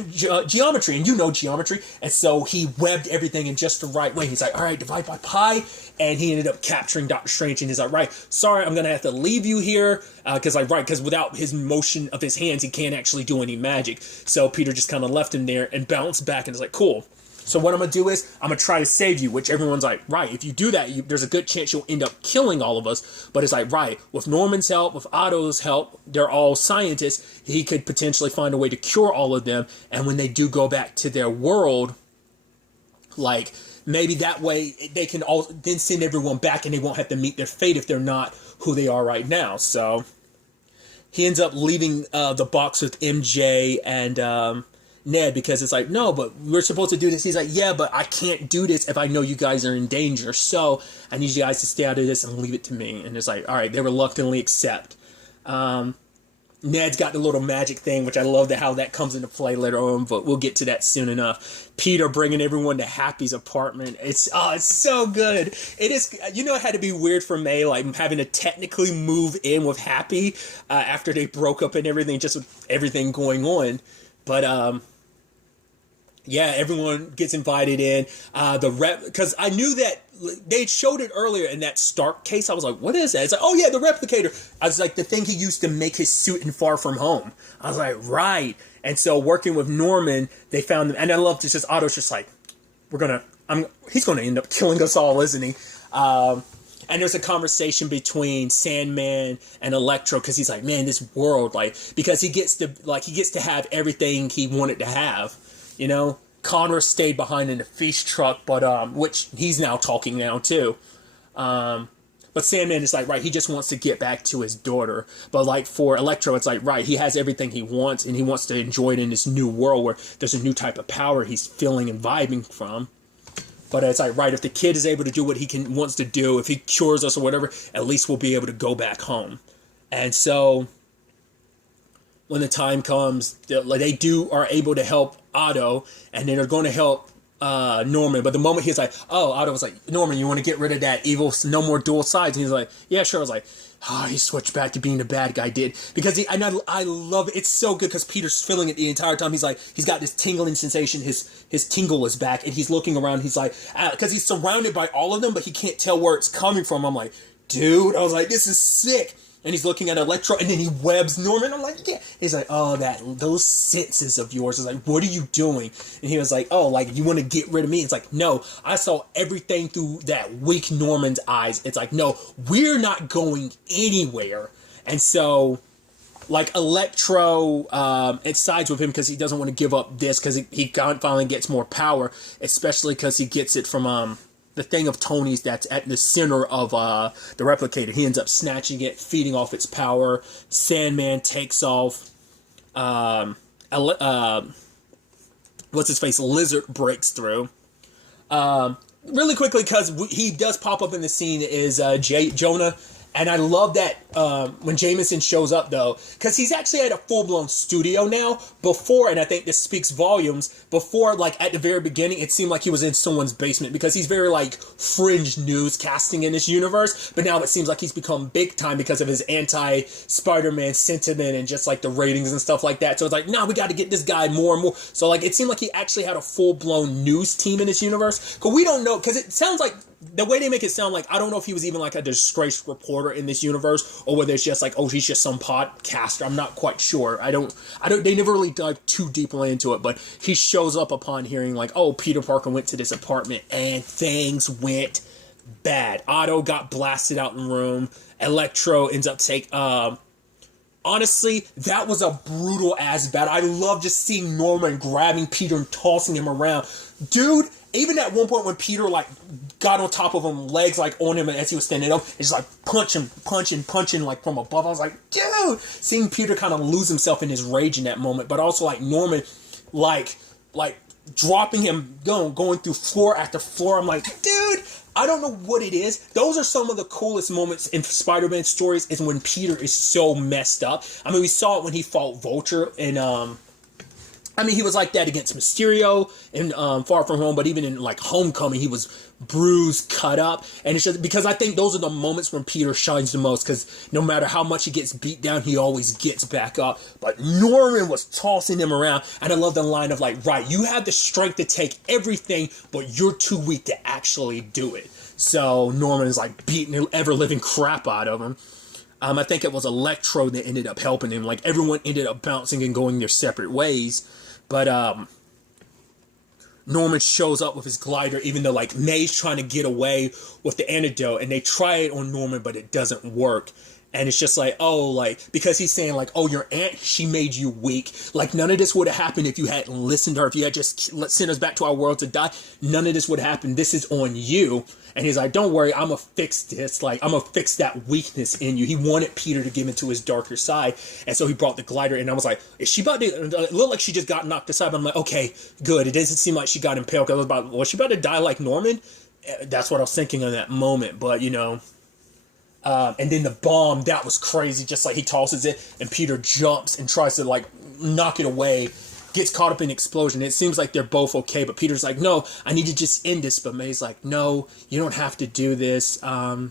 geometry, and you know geometry. And so he webbed everything in just the right way. He's like, all right, divide by pi. And he ended up capturing Doctor Strange. And he's like, right, sorry, I'm going to have to leave you here. Because without his motion of his hands, he can't actually do any magic. So Peter just kind of left him there and bounced back. And is like, cool. So what I'm going to do is, I'm going to try to save you, which everyone's like, right, if you do that, there's a good chance you'll end up killing all of us. But it's like, right, with Norman's help, with Otto's help, they're all scientists, he could potentially find a way to cure all of them. And when they do go back to their world, like, maybe that way they can all then send everyone back and they won't have to meet their fate if they're not who they are right now. So he ends up leaving the box with MJ and Ned, because it's like, no, but we're supposed to do this. He's like, yeah, but I can't do this if I know you guys are in danger. So I need you guys to stay out of this and leave it to me. And it's like, all right, they reluctantly accept. Ned's got the little magic thing, which I love how that comes into play later on, but we'll get to that soon enough. Peter bringing everyone to Happy's apartment. It's so good. It is, it had to be weird for May, like having to technically move in with Happy after they broke up and everything, just with everything going on. But Yeah, everyone gets invited in. The rep, because I knew that they showed it earlier in that Stark case. I was like, what is that? It's like, oh yeah, the replicator. I was like, the thing he used to make his suit in Far From Home. I was like, right. And so working with Norman, they found them. And I love this, just Otto's just like, he's gonna end up killing us all, isn't he? And there's a conversation between Sandman and Electro, because he's like, man, this world, like, because he gets to have everything he wanted to have, you know. Connor stayed behind in the feast truck, but which he's now talking now too. But Sandman is like, right, he just wants to get back to his daughter. But like for Electro, it's like, right, he has everything he wants, and he wants to enjoy it in this new world where there's a new type of power he's feeling and vibing from. But it's like, right, if the kid is able to do what wants to do, if he cures us or whatever, at least we'll be able to go back home. And so when the time comes, they are able to help Otto, and then they're going to help Norman. But the moment he's like, oh, Otto was like, Norman, you want to get rid of that evil, no more dual sides? And he's like, yeah, sure. I was like, oh, he switched back to being the bad guy, because I love it. It's so good because Peter's feeling it the entire time. He's like, he's got this tingling sensation. His tingle is back, and he's looking around. He's like, because he's surrounded by all of them, but he can't tell where it's coming from. I'm like, dude, I was like, this is sick. And he's looking at Electro, and then he webs Norman. I'm like, yeah. He's like, oh, those senses of yours. I was like, what are you doing? And he was like, oh, like, you want to get rid of me? It's like, no, I saw everything through that weak Norman's eyes. It's like, no, we're not going anywhere. And so, like, Electro, it sides with him because he doesn't want to give up this, because he finally gets more power, especially because he gets it from, the thing of Tony's that's at the center of the replicator. He ends up snatching it, feeding off its power. Sandman takes off. What's his face? Lizard breaks through. Really quickly, because he does pop up in the scene, is Jonah. And I love that when Jameson shows up, though, because he's actually at a full-blown studio now. Before, and I think this speaks volumes, before, like, at the very beginning, it seemed like he was in someone's basement, because he's very, like, fringe newscasting in this universe. But now it seems like he's become big time because of his anti-Spider-Man sentiment and just, like, the ratings and stuff like that. So it's like, no, we got to get this guy more and more. So, like, it seemed like he actually had a full-blown news team in this universe. Because we don't know, because it sounds like, the way they make it sound, like, I don't know if he was even like a disgraced reporter in this universe, or whether it's just like, oh, he's just some podcaster. I'm not quite sure. They never really dug too deeply into it, but he shows up upon hearing like, oh, Peter Parker went to this apartment and things went bad. Otto got blasted out in the room. Electro ends up honestly, that was a brutal ass battle. I love just seeing Norman grabbing Peter and tossing him around. Dude, even at one point when Peter, like, got on top of him, legs, like, on him as he was standing up, it's just, like, punching, like, from above. I was like, dude! Seeing Peter kind of lose himself in his rage in that moment, but also, like, Norman, like, dropping him, going through floor after floor. I'm like, dude! I don't know what it is. Those are some of the coolest moments in Spider-Man stories, is when Peter is so messed up. I mean, we saw it when he fought Vulture in, he was like that against Mysterio in Far From Home, but even in, like, Homecoming, he was bruised, cut up. And it's just because I think those are the moments when Peter shines the most, because no matter how much he gets beat down, he always gets back up. But Norman was tossing him around, and I love the line of, like, right, you have the strength to take everything, but you're too weak to actually do it. So Norman is, like, beating the ever-living crap out of him. I think it was Electro that ended up helping him. Like, everyone ended up bouncing and going their separate ways. But Norman shows up with his glider, even though, like, May's trying to get away with the antidote, and they try it on Norman, but it doesn't work. And it's just like, oh, like, because he's saying, like, oh, your aunt, she made you weak. Like, none of this would have happened if you hadn't listened to her, if you had just sent us back to our world to die. None of this would happen. This is on you. And he's like, don't worry, I'm going to fix this. Like, I'm going to fix that weakness in you. He wanted Peter to give into his darker side. And so he brought the glider in. And I was like, is she about to... It looked like she just got knocked aside. But I'm like, okay, good. It doesn't seem like she got impaled. Because I was about, was she about to die like Norman? That's what I was thinking in that moment. But, you know... and then the bomb, that was crazy. Just like he tosses it, and Peter jumps and tries to, like, knock it away. Gets caught up in the explosion. It seems like they're both okay, but Peter's like, no, I need to just end this. But May's like, no, you don't have to do this. No,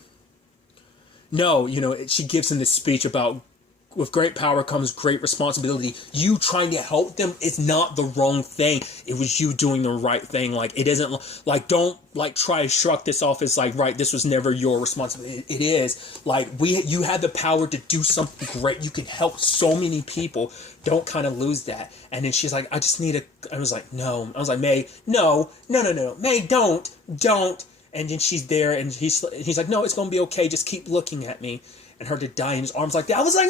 you know, she gives him this speech about with great power comes great responsibility. You trying to help them is not the wrong thing. It was you doing the right thing. Like, it isn't like, don't like try to shrug this off as like, right, this was never your responsibility. It is like, you had the power to do something great. You can help so many people. Don't kind of lose that. And then she's like, I just need I was like, no. I was like, May, no. May, don't. And then she's there, and he's like, no, it's going to be okay. Just keep looking at me. And her to die in his arms like that. I was like,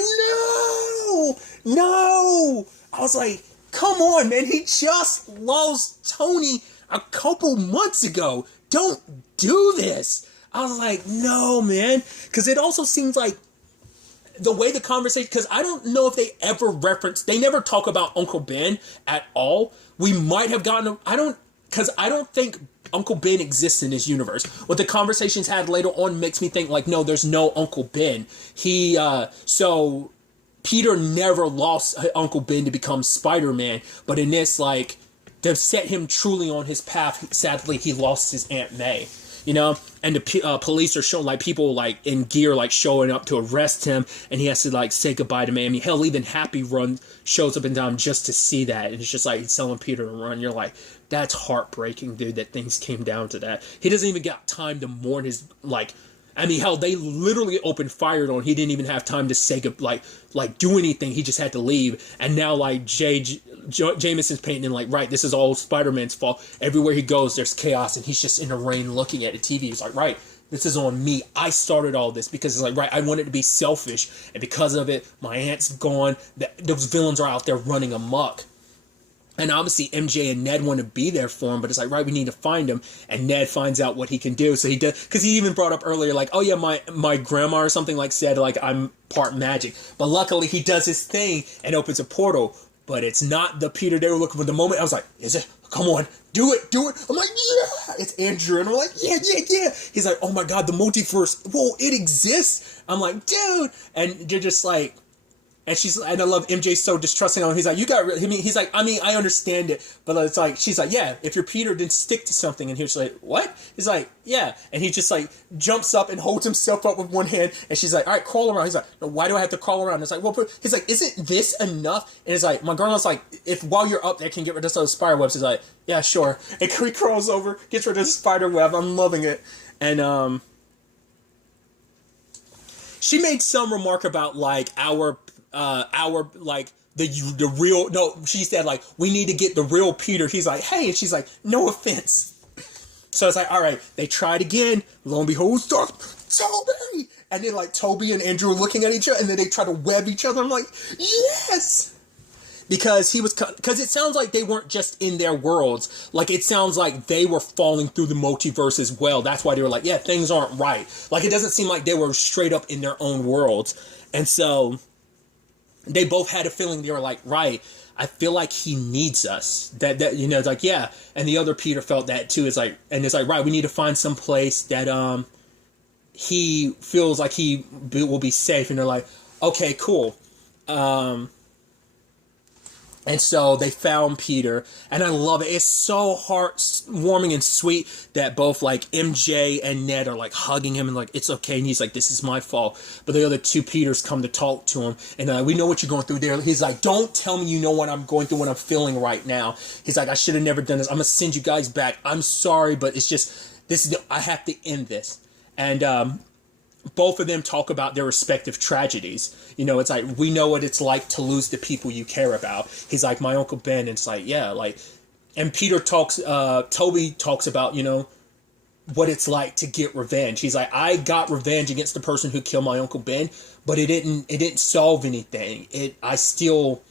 no. I was like, come on, man. He just lost Tony a couple months ago. Don't do this. I was like, no, man. Because it also seems like the way the conversation, because I don't know if they ever they never talk about Uncle Ben at all. We might have gotten, because I don't think Uncle Ben exists in this universe. What the conversations had later on makes me think like, no, there's no Uncle Ben. So Peter never lost Uncle Ben to become Spider-Man, but in this, like, to set him truly on his path, sadly, he lost his Aunt May, you know? And the police are showing, like, people, like, in gear, like, showing up to arrest him, and he has to, like, say goodbye to May. I mean, hell, even Happy shows up in time just to see that, and it's just, like, he's telling Peter to run. You're like, that's heartbreaking, dude, that things came down to that. He doesn't even got time to mourn his, like, I mean, hell, they literally opened fire on. He didn't even have time to say, like do anything. He just had to leave. And now, like, Jameson's painting, like, right, this is all Spider-Man's fault. Everywhere he goes, there's chaos, and he's just in the rain looking at the TV. He's like, right, this is on me. I started all this because it's like, right, I wanted to be selfish, and because of it, my aunt's gone. Those villains are out there running amok. And obviously MJ and Ned want to be there for him, but it's like, right, we need to find him. And Ned finds out what he can do. So he does, because he even brought up earlier, like, oh yeah, my grandma or something like said, like, I'm part magic. But luckily he does his thing and opens a portal. But it's not the Peter they were looking for. The moment I was like, is it? Come on, do it. I'm like, yeah, it's Andrew. And I'm like, yeah. He's like, oh my God, the multiverse, whoa, it exists. I'm like, dude. And you're just like, and I love MJ so distrusting of him. He's like, he's like, I mean, I understand it, but it's like, she's like, yeah, if you're Peter, then stick to something. And he's like, what? He's like, yeah. And he just like jumps up and holds himself up with one hand. And she's like, all right, crawl around. He's like, no, why do I have to crawl around? It's like, well, he's like, isn't this enough? And it's like, my grandma's like, if while you're up there can get rid of those spider webs. He's like, yeah, sure. And he crawls over, gets rid of the spider web. I'm loving it. And she made some remark about like our like the real, no, she said like, we need to get the real Peter. He's like, hey, and she's like, no offense. So it's like, all right, they tried again. Lo and behold, Tobey. And then like Tobey and Andrew are looking at each other, and then they try to web each other. I'm like, yes. Because it sounds like they weren't just in their worlds. Like, it sounds like they were falling through the multiverse as well. That's why they were like, yeah, things aren't right. Like, it doesn't seem like they were straight up in their own worlds. And so they both had a feeling. They were like, right, I feel like he needs us. That you know, it's like, yeah. And the other Peter felt that too. It's like, and it's like, right, we need to find some place that he feels like he will be safe. And they're like, okay, cool. And so they found Peter, and I love it. It's so heartwarming and sweet that both like MJ and Ned are like hugging him and like, it's okay. And he's like, this is my fault. But the other two Peters come to talk to him, and we know what you're going through there. He's like, don't tell me you know what I'm going through, what I'm feeling right now. He's like, I should have never done this. I'm going to send you guys back. I'm sorry, but it's just, I have to end this. And both of them talk about their respective tragedies. You know, it's like, we know what it's like to lose the people you care about. He's like, my Uncle Ben. And it's like, yeah, like, and Tobey talks about, you know, what it's like to get revenge. He's like, I got revenge against the person who killed my Uncle Ben, but it didn't solve anything. I still,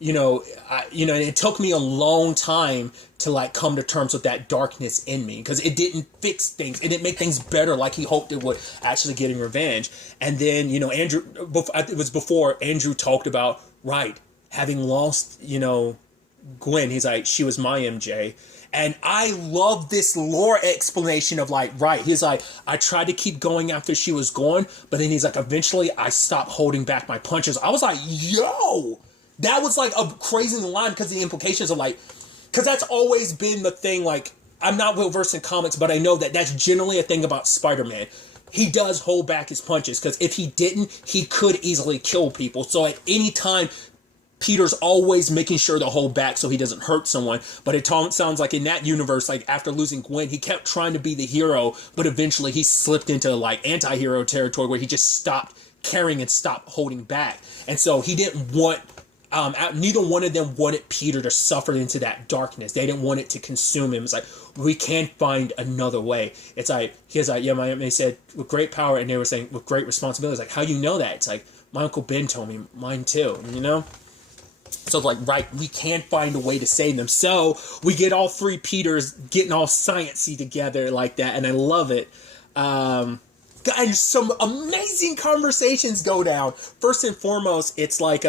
it took me a long time to like come to terms with that darkness in me, because it didn't fix things. It didn't make things better like he hoped it would, actually getting revenge. And then, Andrew, it was before Andrew talked about, right, having lost, Gwen. He's like, she was my MJ. And I love this lore explanation of like, right, he's like, I tried to keep going after she was gone, but then he's like, eventually I stopped holding back my punches. I was like, yo, that was like a crazy line, because the implications are like, because that's always been the thing. Like, I'm not well versed in comics, but I know that that's generally a thing about Spider-Man. he does hold back his punches, because if he didn't, he could easily kill people. So at any time, Peter's always making sure to hold back so he doesn't hurt someone. But it sounds like in that universe, like after losing Gwen, he kept trying to be the hero, but eventually he slipped into like anti-hero territory where he just stopped caring and stopped holding back. And so he didn't want, neither one of them wanted Peter to suffer into that darkness. They didn't want it to consume him. It's like, we can't find another way. It's like, he's like, yeah, they said with great power, and they were saying with great responsibility. It's like, how you know that? It's like, my Uncle Ben told me, mine too, you know? So like, right, we can find a way to save them. So we get all three Peters getting all sciencey together like that, and I love it. And some amazing conversations go down. First and foremost, it's like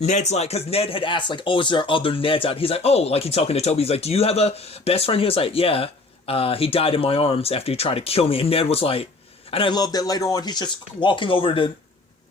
Ned's like, because Ned had asked like, oh, is there other Neds out? He's like, oh, like he's talking to Tobey. He's like, do you have a best friend? He was like, yeah. He died in my arms after he tried to kill me. And Ned was like, and I love that later on he's just walking over to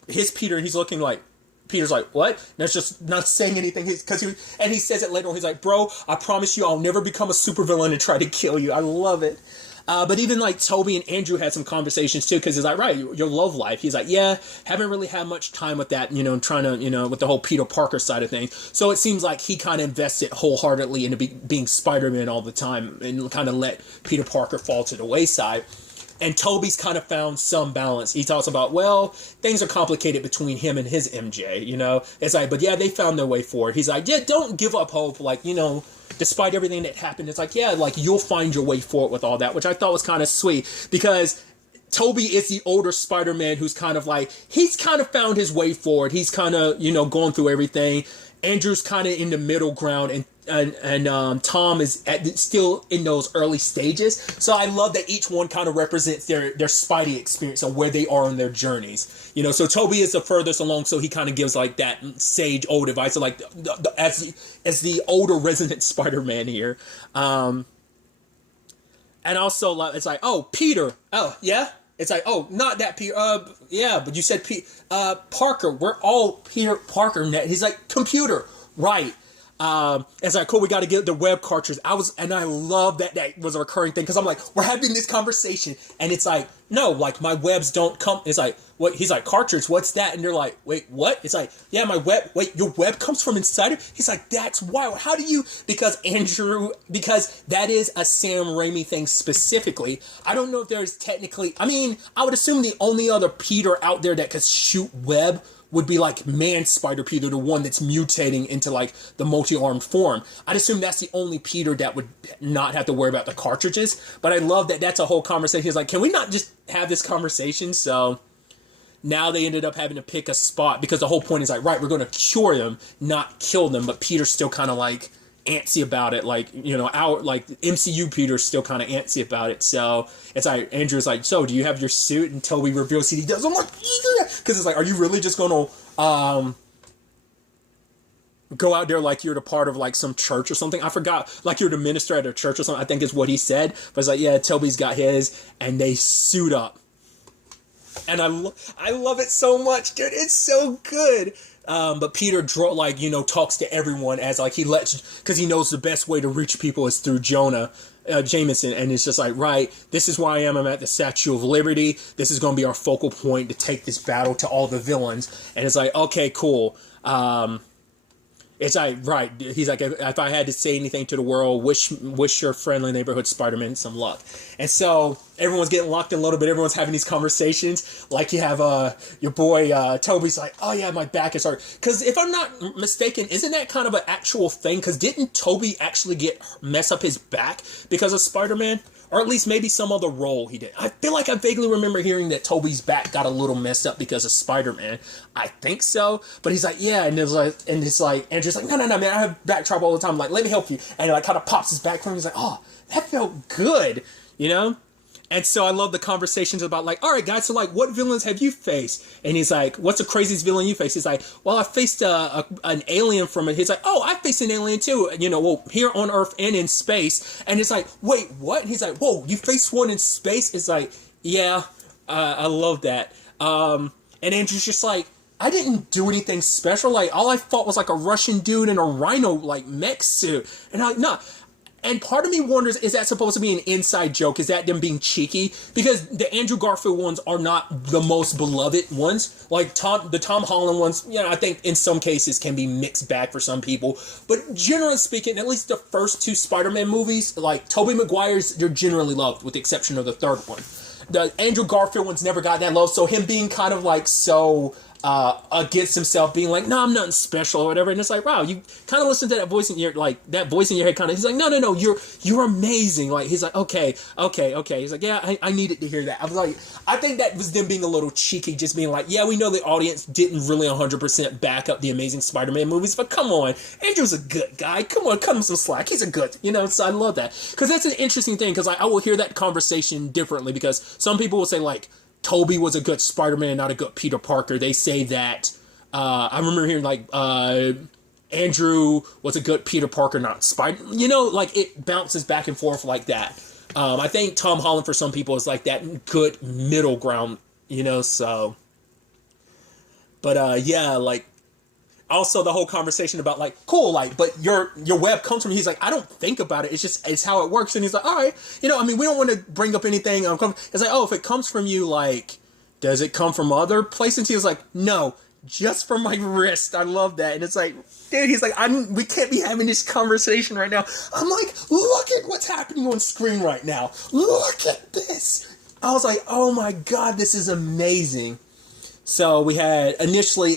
his Peter and he's looking like, Peter's like, what? And it's just not saying anything. He says it later on. He's like, bro, I promise you I'll never become a supervillain and try to kill you. I love it. But even like Tobey and Andrew had some conversations too, because he's like, right, your love life. He's like, yeah, haven't really had much time with that, trying to, with the whole Peter Parker side of things. So it seems like he kind of invested wholeheartedly into being Spider-Man all the time and kind of let Peter Parker fall to the wayside. And Tobey's kind of found some balance. He talks about, well, things are complicated between him and his MJ, It's like, but yeah, they found their way forward. He's like, yeah, don't give up hope. Like, despite everything that happened, it's like, yeah, like you'll find your way forward with all that, which I thought was kind of sweet, because Tobey is the older Spider-Man who's kind of like, he's kind of found his way forward. He's kind of, going through everything. Andrew's kind of in the middle ground, and Tom is still in those early stages. So I love that each one kind of represents their Spidey experience and where they are in their journeys. So Tobey is the furthest along, so he kind of gives like that sage old advice, so like as the older resident Spider-Man here. And also it's like, oh, Peter, oh yeah. It's like, oh, not that Peter. Yeah, but you said Parker. We're all Peter Parker. He's like, computer, right? It's like, cool. We got to get the web cartridge. I love that was a recurring thing, because I'm like, we're having this conversation, and it's like, no, like my webs don't come. It's like, what? He's like, cartridge. What's that? And they're like, wait, what? It's like, yeah, my web. Wait, your web comes from inside it. He's like, that's wild. How do you? Because that is a Sam Raimi thing specifically. I don't know if there's technically. I mean, I would assume the only other Peter out there that could shoot web would be like Man Spider Peter, the one that's mutating into like the multi-armed form. I'd assume that's the only Peter that would not have to worry about the cartridges. But I love that that's a whole conversation. He's like, can we not just have this conversation? So now they ended up having to pick a spot, because the whole point is like, right, we're going to cure them, not kill them. But Peter's still kind of like antsy about it, like, our like MCU Peter's still kind of antsy about it. So it's like, Andrew's like, so do you have your suit? And Tobey reveals he does. I'm like, yeah, because it's like, are you really just gonna go out there like you're the part of like some church or something? I forgot, like you're the minister at a church or something, I think is what he said. But it's like, yeah, Tobey's got his, and they suit up, and I love it so much, dude. It's so good. But Peter talks to everyone as like because he knows the best way to reach people is through Jameson, and it's just like, right, this is where I am. I'm at the Statue of Liberty. This is going to be our focal point to take this battle to all the villains. And it's like, okay, cool. It's like, right, he's like, if I had to say anything to the world, wish your friendly neighborhood Spider-Man some luck. And so everyone's getting locked in a little bit. Everyone's having these conversations. Like you have your boy Tobey's like, oh yeah, my back is hurt. Because if I'm not mistaken, isn't that kind of an actual thing? Because didn't Tobey actually mess up his back because of Spider-Man? Or at least maybe some other role he did. I feel like I vaguely remember hearing that Tobey's back got a little messed up because of Spider-Man. I think so. But he's like, yeah. And it's like, Andrew's like, no, man, I have back trouble all the time. Like, let me help you. And he like kind of pops his back from him. He's like, oh, that felt good, And so I love the conversations about like, all right, guys, so like, what villains have you faced? And he's like, what's the craziest villain you faced? He's like, well, I faced an alien from it. He's like, oh, I faced an alien too. Well, here on Earth and in space. And it's like, wait, what? And he's like, whoa, you faced one in space? It's like, yeah, I love that. And Andrew's just like, I didn't do anything special. Like, all I fought was like a Russian dude in a rhino like mech suit. And I'm like, nah. And part of me wonders, is that supposed to be an inside joke? Is that them being cheeky? Because the Andrew Garfield ones are not the most beloved ones. Like the Tom Holland ones, I think in some cases can be mixed bag for some people. But generally speaking, at least the first two Spider-Man movies, like Tobey Maguire's, they're generally loved, with the exception of the third one. The Andrew Garfield one's never got that love, so him being kind of like so against himself, being like, no, I'm nothing special or whatever, and it's like, wow, you kind of listen to that voice in your, like, that voice in your head kind of, he's like, no, you're amazing, like, he's like, okay, he's like, yeah, I needed to hear that. I was like, I think that was them being a little cheeky, just being like, yeah, we know the audience didn't really 100% back up the Amazing Spider-Man movies, but come on, Andrew's a good guy, come on, cut him some slack, he's a good, so I love that, because that's an interesting thing, because I will hear that conversation differently, because some people will say, like, Tobey was a good Spider-Man, not a good Peter Parker. They say that, I remember hearing, like, Andrew was a good Peter Parker, not Spider. Like, it bounces back and forth like that. I think Tom Holland, for some people, is like that good middle ground, so. But, yeah, like, also the whole conversation about, like, cool, like, but your web comes from, he's like, I don't think about it, it's how it works, and he's like, all right, we don't want to bring up anything, it's like, oh, if it comes from you, like, does it come from other places? And he was like, no, just from my wrist. I love that. And it's like, dude, he's like, we can't be having this conversation right now. I'm like, look at what's happening on screen right now, look at this. I was like, oh my god, this is amazing. So we had, initially,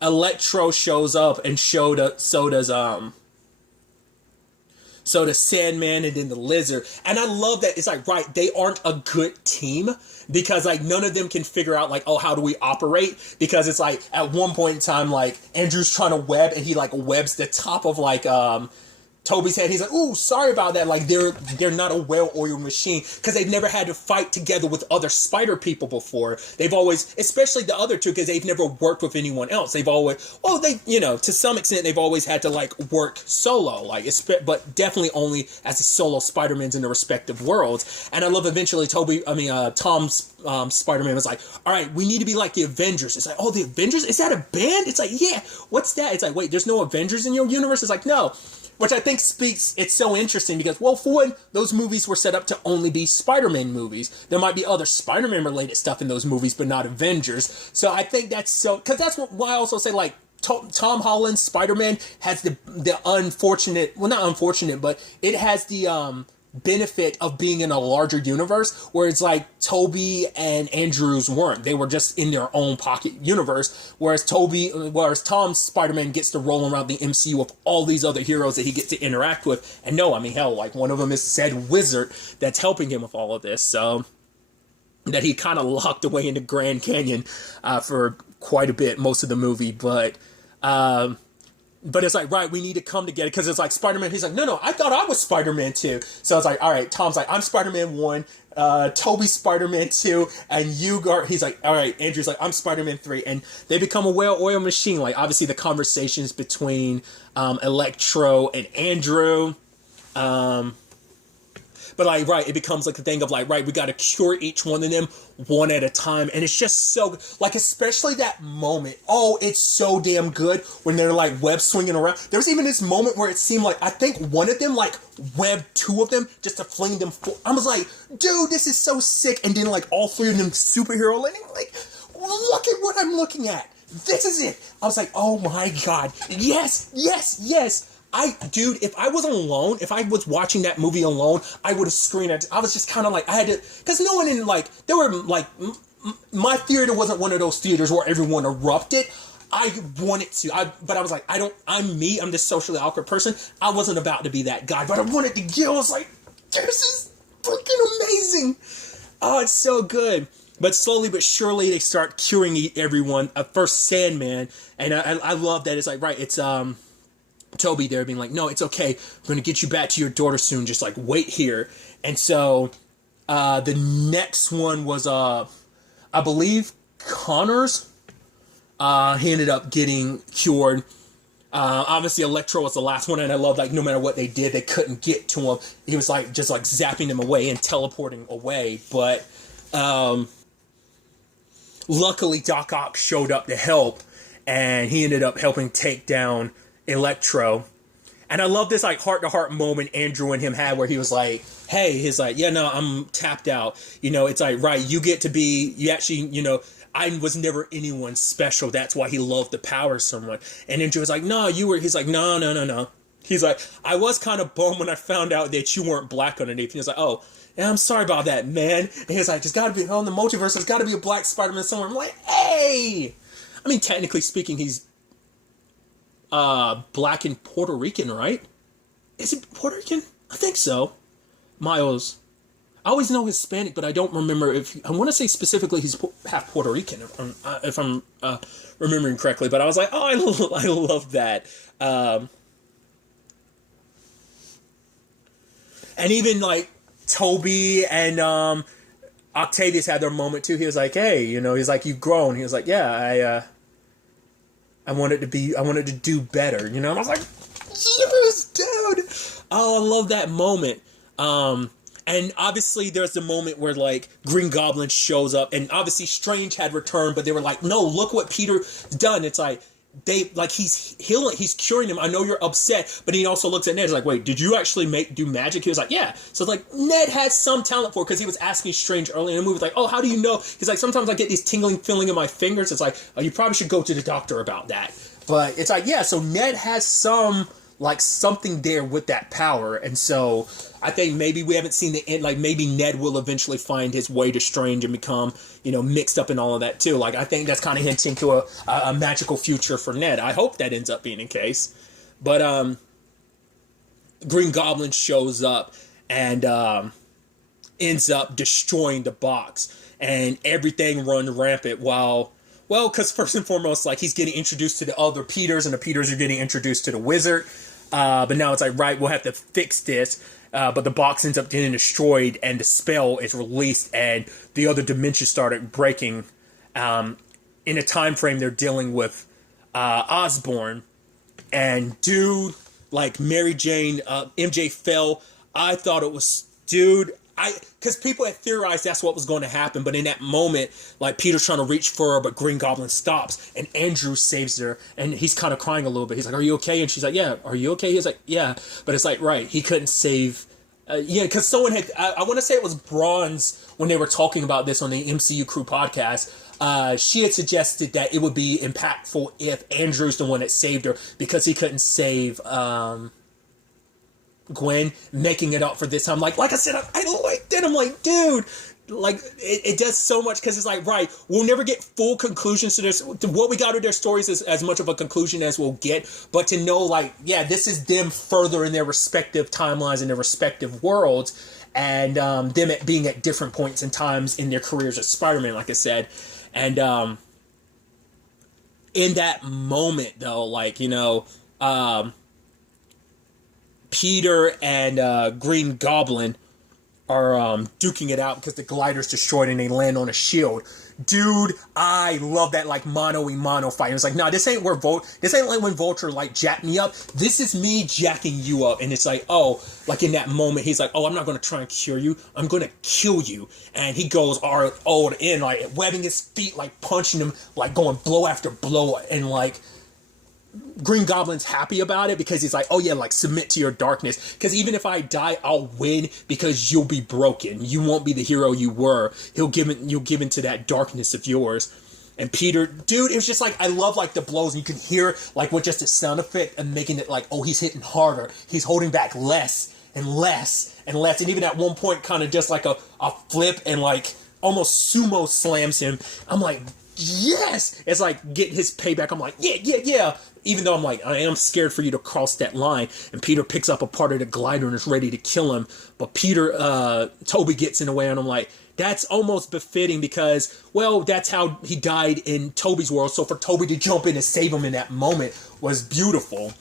Electro shows up, and so does Sandman, and then the Lizard. And I love that it's like, right, they aren't a good team, because like none of them can figure out like, oh, how do we operate? Because it's like at one point in time, like Andrew's trying to web, and he like webs the top of like Tobey's head. He's like, ooh, sorry about that. Like, they're not a well-oiled machine, because they've never had to fight together with other spider people before. They've always, especially the other two, because they've never worked with anyone else. They've always, to some extent, they've always had to, like, work solo, like, but definitely only as a solo Spider-Mans in their respective worlds. And I love eventually Tom's Spider-Man was like, all right, we need to be like the Avengers. It's like, oh, the Avengers? Is that a band? It's like, yeah, what's that? It's like, wait, there's no Avengers in your universe? It's like, no. Which I think it's so interesting, because, well, for one, those movies were set up to only be Spider-Man movies. There might be other Spider-Man related stuff in those movies, but not Avengers. So I think that's so, because that's why I also say, like, Tom Holland's Spider-Man has the unfortunate, well, not unfortunate, but it has the benefit of being in a larger universe, where it's like Tobey and Andrew's weren't. They were just in their own pocket universe, whereas Tom's Spider-Man gets to roll around the MCU with all these other heroes that he gets to interact with. And no, I mean, hell, like, one of them is said Wizard that's helping him with all of this, so that he kind of locked away in the Grand Canyon for quite a bit, most of the movie, but it's like, right, we need to come together, because it's like Spider-Man, he's like, no, I thought I was Spider-Man 2. So it's like, all right, Tom's like, I'm Spider-Man 1, Tobey's Spider-Man 2, and he's like, all right, Andrew's like, I'm Spider-Man 3, and they become a well-oiled machine. Like, obviously the conversations between Electro and Andrew, but like, right, it becomes like a thing of like, right, we got to cure each one of them one at a time. And it's just so, like, especially that moment. Oh, it's so damn good when they're like web swinging around. There's even this moment where it seemed like, I think one of them like webbed two of them just to fling them. I was like, dude, this is so sick. And then like all three of them superhero landing, like, look at what I'm looking at. This is it. I was like, oh my God. Yes. Dude, if I was alone, if I was watching that movie alone, I would have screamed at, I was just kind of like, I had to, because no one in, like, there were, like, my theater wasn't one of those theaters where everyone erupted. I wanted to, but I was like, I'm this socially awkward person. I wasn't about to be that guy, but I wanted to get, I was like, this is freaking amazing. Oh, it's so good. But slowly but surely, they start curing everyone. First Sandman, and I love that. It's like, right, it's, Tobey there being like, no, it's okay. I'm going to get you back to your daughter soon. Just like, wait here. And so the next one was, I believe, Connors. He ended up getting cured. Obviously, Electro was the last one. And I love, like, no matter what they did, they couldn't get to him. He was like, just like zapping them away and teleporting away. But luckily, Doc Ock showed up to help. And he ended up helping take down Electro. And I love this like heart-to-heart moment Andrew and him had where he was like, hey, he's like, yeah, no, I'm tapped out. You know, it's like, right, you get to be, you actually, you know, I was never anyone special. That's why he loved the power so much. And Andrew was like, no, you were, he's like, no. He's like, I was kind of bummed when I found out that you weren't black underneath. And he was like, oh, yeah, I'm sorry about that, man. And he's like, there's got to be, oh, in the multiverse, there's got to be a black Spider-Man somewhere. I'm like, hey! I mean, technically speaking, he's black and Puerto Rican, right? Is it Puerto Rican? I think so. Miles. I always know Hispanic, but I don't remember if... I want to say specifically he's half Puerto Rican, if I'm remembering correctly. But I was like, oh, I love that. And even, like, Tobey and Octavius had their moment, too. He was like, hey, you know, he's like, you've grown. He was like, yeah, I wanted to do better, you know? And I was like, yes, dude! Oh, I love that moment. And obviously there's the moment where, like, Green Goblin shows up, and obviously Strange had returned, but they were like, no, look what Peter's done. It's like, he's healing, he's curing him. I know you're upset, but he also looks at Ned. He's like, wait, did you actually do magic? He was like, yeah. So it's like, Ned has some talent for it, because he was asking Strange earlier in the movie, like, oh, how do you know? He's like, sometimes I get these tingling feeling in my fingers. It's like, oh, you probably should go to the doctor about that. But it's like, yeah, so Ned has something there with that power. And so I think maybe we haven't seen the end. Like, maybe Ned will eventually find his way to Strange and become, you know, mixed up in all of that too. Like, I think that's kind of hinting to a magical future for Ned. I hope that ends up being the case. But Green Goblin shows up and ends up destroying the box, and everything runs rampant while... Well, because first and foremost, like, he's getting introduced to the other Peters, and the Peters are getting introduced to the Wizard. But now it's like, right, we'll have to fix this. But the box ends up getting destroyed, and the spell is released, and the other dimensions started breaking. In a time frame, they're dealing with Osborn. And dude, like, Mary Jane, MJ fell. I thought it was, dude... Because people had theorized that's what was going to happen, but in that moment, like, Peter's trying to reach for her, but Green Goblin stops, and Andrew saves her, and he's kind of crying a little bit. He's like, are you okay? And she's like, yeah. Are you okay? He's like, yeah. But it's like, right, he couldn't save... yeah, because someone had... I want to say it was Bronze, when they were talking about this on the MCU Crew podcast. She had suggested that it would be impactful if Andrew's the one that saved her, because he couldn't save... Gwen, making it up for this time. Like I said, I liked it. I'm like, dude, like, it does so much, because it's like, right, we'll never get full conclusions to this. What we got to their stories is as much of a conclusion as we'll get, but to know, like, yeah, this is them further in their respective timelines, in their respective worlds, and them being at different points in times in their careers as Spider-Man, like I said. And in that moment, though, like, you know, Peter and Green Goblin are duking it out because the glider's destroyed and they land on a shield. Dude, I love that, like, mano-y-mano fight. It's like, nah, this ain't like when Vulture, like, jacked me up. This is me jacking you up. And it's like, oh, like, in that moment, he's like, oh, I'm not going to try and cure you. I'm going to kill you. And he goes all in, like, webbing his feet, like, punching him, like, going blow after blow. And, like, Green Goblin's happy about it, because he's like, oh yeah, like, submit to your darkness, because even if I die, I'll win, because you'll be broken. You won't be the hero you were. You'll give into that darkness of yours. And Peter, dude, it was just like, I love, like, the blows, and you can hear, like, with just the sound effect and making it like, oh, he's hitting harder, he's holding back less and less and less, and even at one point kind of just like a flip and, like, almost sumo slams him. I'm like, yes! It's like getting his payback. I'm like, yeah. Even though I'm like, I am scared for you to cross that line. And Peter picks up a part of the glider and is ready to kill him. But Tobey gets in the way, and I'm like, that's almost befitting, because, well, that's how he died in Tobey's world. So for Tobey to jump in and save him in that moment was beautiful.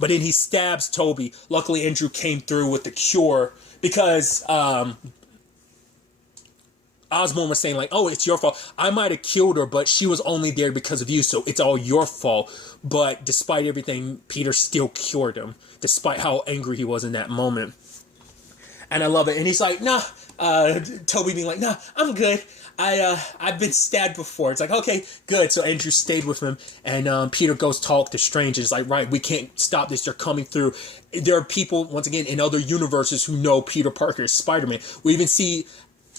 But then he stabs Tobey. Luckily, Andrew came through with the cure, because Osborn was saying, like, oh, it's your fault. I might have killed her, but she was only there because of you, so it's all your fault. But despite everything, Peter still cured him, despite how angry he was in that moment. And I love it. And he's like, nah, Tobey being like, nah, I'm good. I've been stabbed before. It's like, okay, good. So Andrew stayed with him, and Peter goes talk to Strange. It's like, right, we can't stop this. They're coming through. There are people, once again, in other universes who know Peter Parker is Spider-Man. We even see,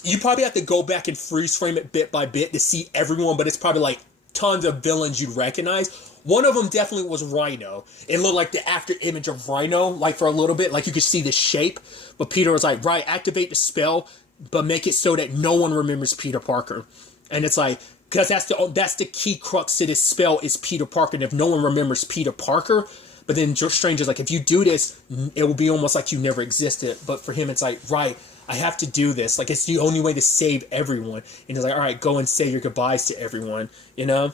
you probably have to go back and freeze frame it bit by bit to see everyone, but it's probably like tons of villains you'd recognize. One of them definitely was Rhino. It looked like the after image of Rhino, like for a little bit, like you could see the shape. But Peter was like, right, activate the spell, but make it so that no one remembers Peter Parker. And it's like, because that's the key crux to this spell is Peter Parker. And if no one remembers Peter Parker, but then Strange is like, if you do this, it will be almost like you never existed. But for him, it's like, right, I have to do this. Like, it's the only way to save everyone. And he's like, all right, go and say your goodbyes to everyone, you know?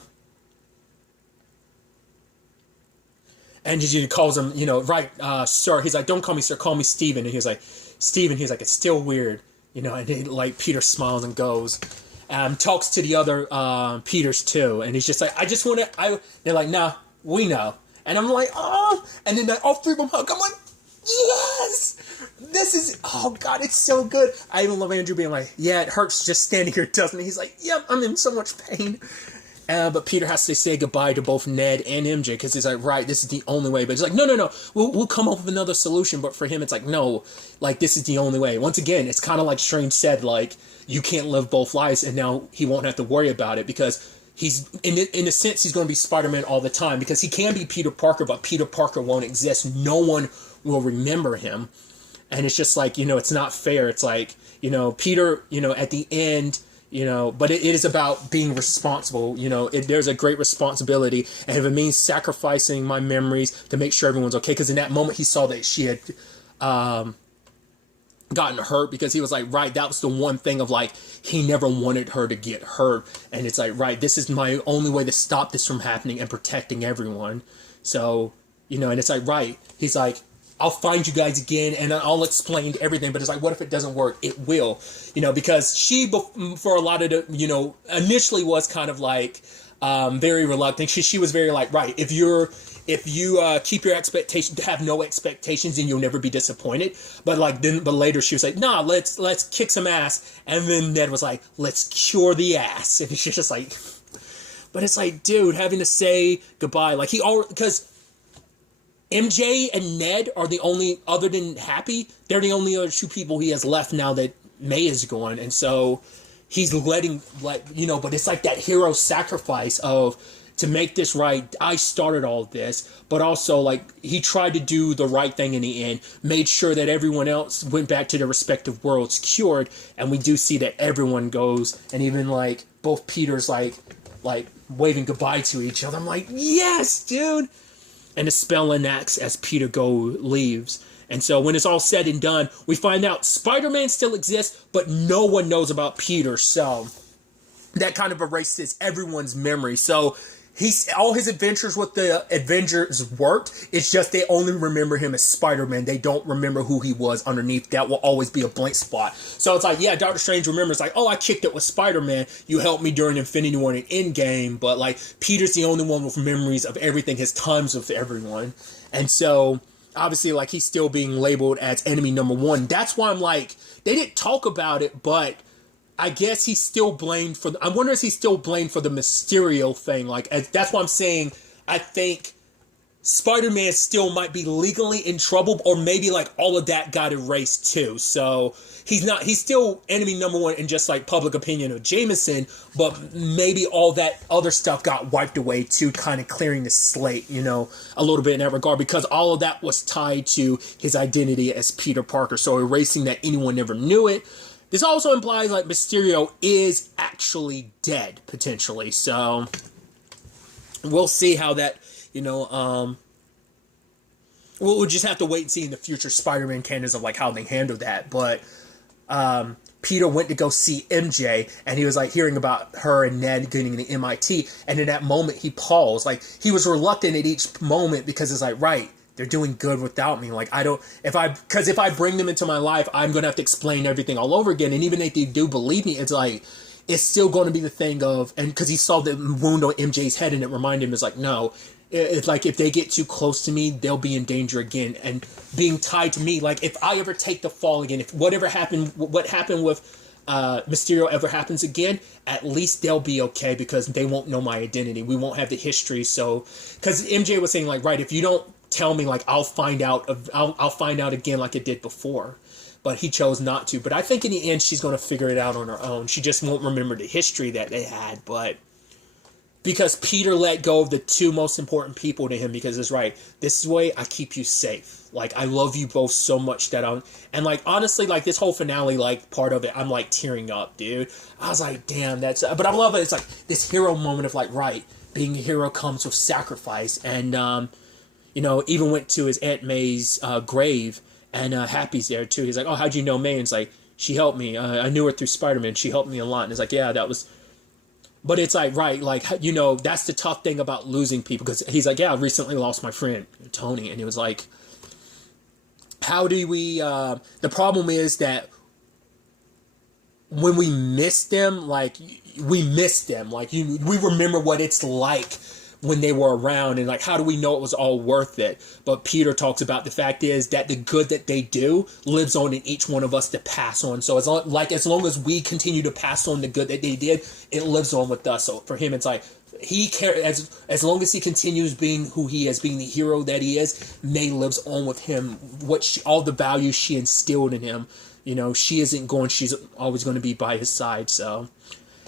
And he calls him, you know, right, sir. He's like, don't call me sir, call me Steven. And he's like, Steven, he's like, it's still weird. You know, and then, like, Peter smiles and goes. Talks to the other Peters, too. And he's just like, I just want to... They're like, nah, we know. And I'm like, oh. And then all three of them hug. I'm like, yes! This is... Oh, God, it's so good. I even love Andrew being like, yeah, it hurts just standing here, doesn't it? He's like, yep, I'm in so much pain. But Peter has to say goodbye to both Ned and MJ because he's like, right, this is the only way. But he's like, no, we'll come up with another solution. But for him, it's like, no, like, this is the only way. Once again, it's kind of like Strange said, like, you can't live both lives, and now he won't have to worry about it because he's, in a sense, he's going to be Spider-Man all the time because he can be Peter Parker, but Peter Parker won't exist. No one will remember him. And it's just like, you know, it's not fair. It's like, you know, Peter, you know, at the end... You know, but it is about being responsible. You know, there's a great responsibility. And if it means sacrificing my memories to make sure everyone's okay. Because in that moment, he saw that she had gotten hurt because he was like, right, that was the one thing of like, he never wanted her to get hurt. And it's like, right, this is my only way to stop this from happening and protecting everyone. So, you know, and it's like, right, he's like, I'll find you guys again and I'll explain everything. But it's like, what if it doesn't work? It will, you know, because she, for a lot of the, you know, initially was kind of like very reluctant. She was very like, right, if you keep your expectations, have no expectations, then you'll never be disappointed. But later she was like, nah, let's kick some ass. And then Ned was like, let's cure the ass. And she's just like, but it's like, dude, having to say goodbye, like because MJ and Ned are the only, other than Happy, they're the only other two people he has left now that May is gone. And so he's letting, like, you know, but it's like that hero sacrifice of, to make this right, I started all this, but also, like, he tried to do the right thing in the end, made sure that everyone else went back to their respective worlds cured, and we do see that everyone goes, and even, like, both Peters, like waving goodbye to each other. I'm like, yes, dude! And the spell enacts as Peter leaves. And so when it's all said and done, we find out Spider-Man still exists, but no one knows about Peter. So that kind of erases everyone's memory. So all his adventures with the Avengers worked. It's just they only remember him as Spider-Man. They don't remember who he was underneath. That will always be a blank spot. So it's like, yeah, Doctor Strange remembers, like, oh, I kicked it with Spider-Man. You helped me during Infinity War and Endgame. But, like, Peter's the only one with memories of everything, his times with everyone. And so, obviously, like, he's still being labeled as enemy number one. That's why I'm like, they didn't talk about it, but I guess he's still blamed for... I wonder if he's still blamed for the Mysterio thing. Like, that's why I'm saying I think Spider-Man still might be legally in trouble, or maybe, like, all of that got erased, too. So, he's still enemy number one in just, like, public opinion of Jameson, but maybe all that other stuff got wiped away, too, kind of clearing the slate, you know, a little bit in that regard, because all of that was tied to his identity as Peter Parker. So, erasing that anyone never knew it. This also implies, like, Mysterio is actually dead, potentially. So, we'll see how that, you know, we'll just have to wait and see in the future Spider-Man canons of, like, how they handle that. But, Peter went to go see MJ, and he was, like, hearing about her and Ned getting into MIT. And in that moment, he paused. Like, he was reluctant at each moment because it's like, right, they're doing good without me. Like, if I bring them into my life, I'm going to have to explain everything all over again. And even if they do believe me, it's like, it's still going to be the thing of, and because he saw the wound on MJ's head and it reminded him, it's like, no, it's like if they get too close to me, they'll be in danger again. And being tied to me, like if I ever take the fall again, if what happened with Mysterio ever happens again, at least they'll be okay because they won't know my identity. We won't have the history. So, because MJ was saying like, right, if you don't tell me, like I'll find out again like it did before. But he chose not to. But I think in the end she's going to figure it out on her own. She just won't remember the history that they had. But because Peter let go of the two most important people to him, because it's right, this way I keep you safe. Like, I love you both so much that and like, honestly, like this whole finale, like part of it, I'm like tearing up, dude. I was like, damn, but I love it. It's like this hero moment of like, right, being a hero comes with sacrifice. And, even went to his Aunt May's grave, and Happy's there too. He's like, oh, how'd you know May? And it's like, she helped me. I knew her through Spider-Man. She helped me a lot. And it's like, yeah, that was... But it's like, right, like, that's the tough thing about losing people. Because he's like, yeah, I recently lost my friend, Tony. And it was like, how do we... the problem is that when we miss them, like, we miss them. Like, we remember what it's like when they were around, and like, how do we know it was all worth it? But Peter talks about the fact is that the good that they do lives on in each one of us to pass on. So as long as we continue to pass on the good that they did, it lives on with us. So for him, it's like he cares as long as he continues being who he is, being the hero that he is. May lives on with him. All the values she instilled in him. She isn't going. She's always going to be by his side. So.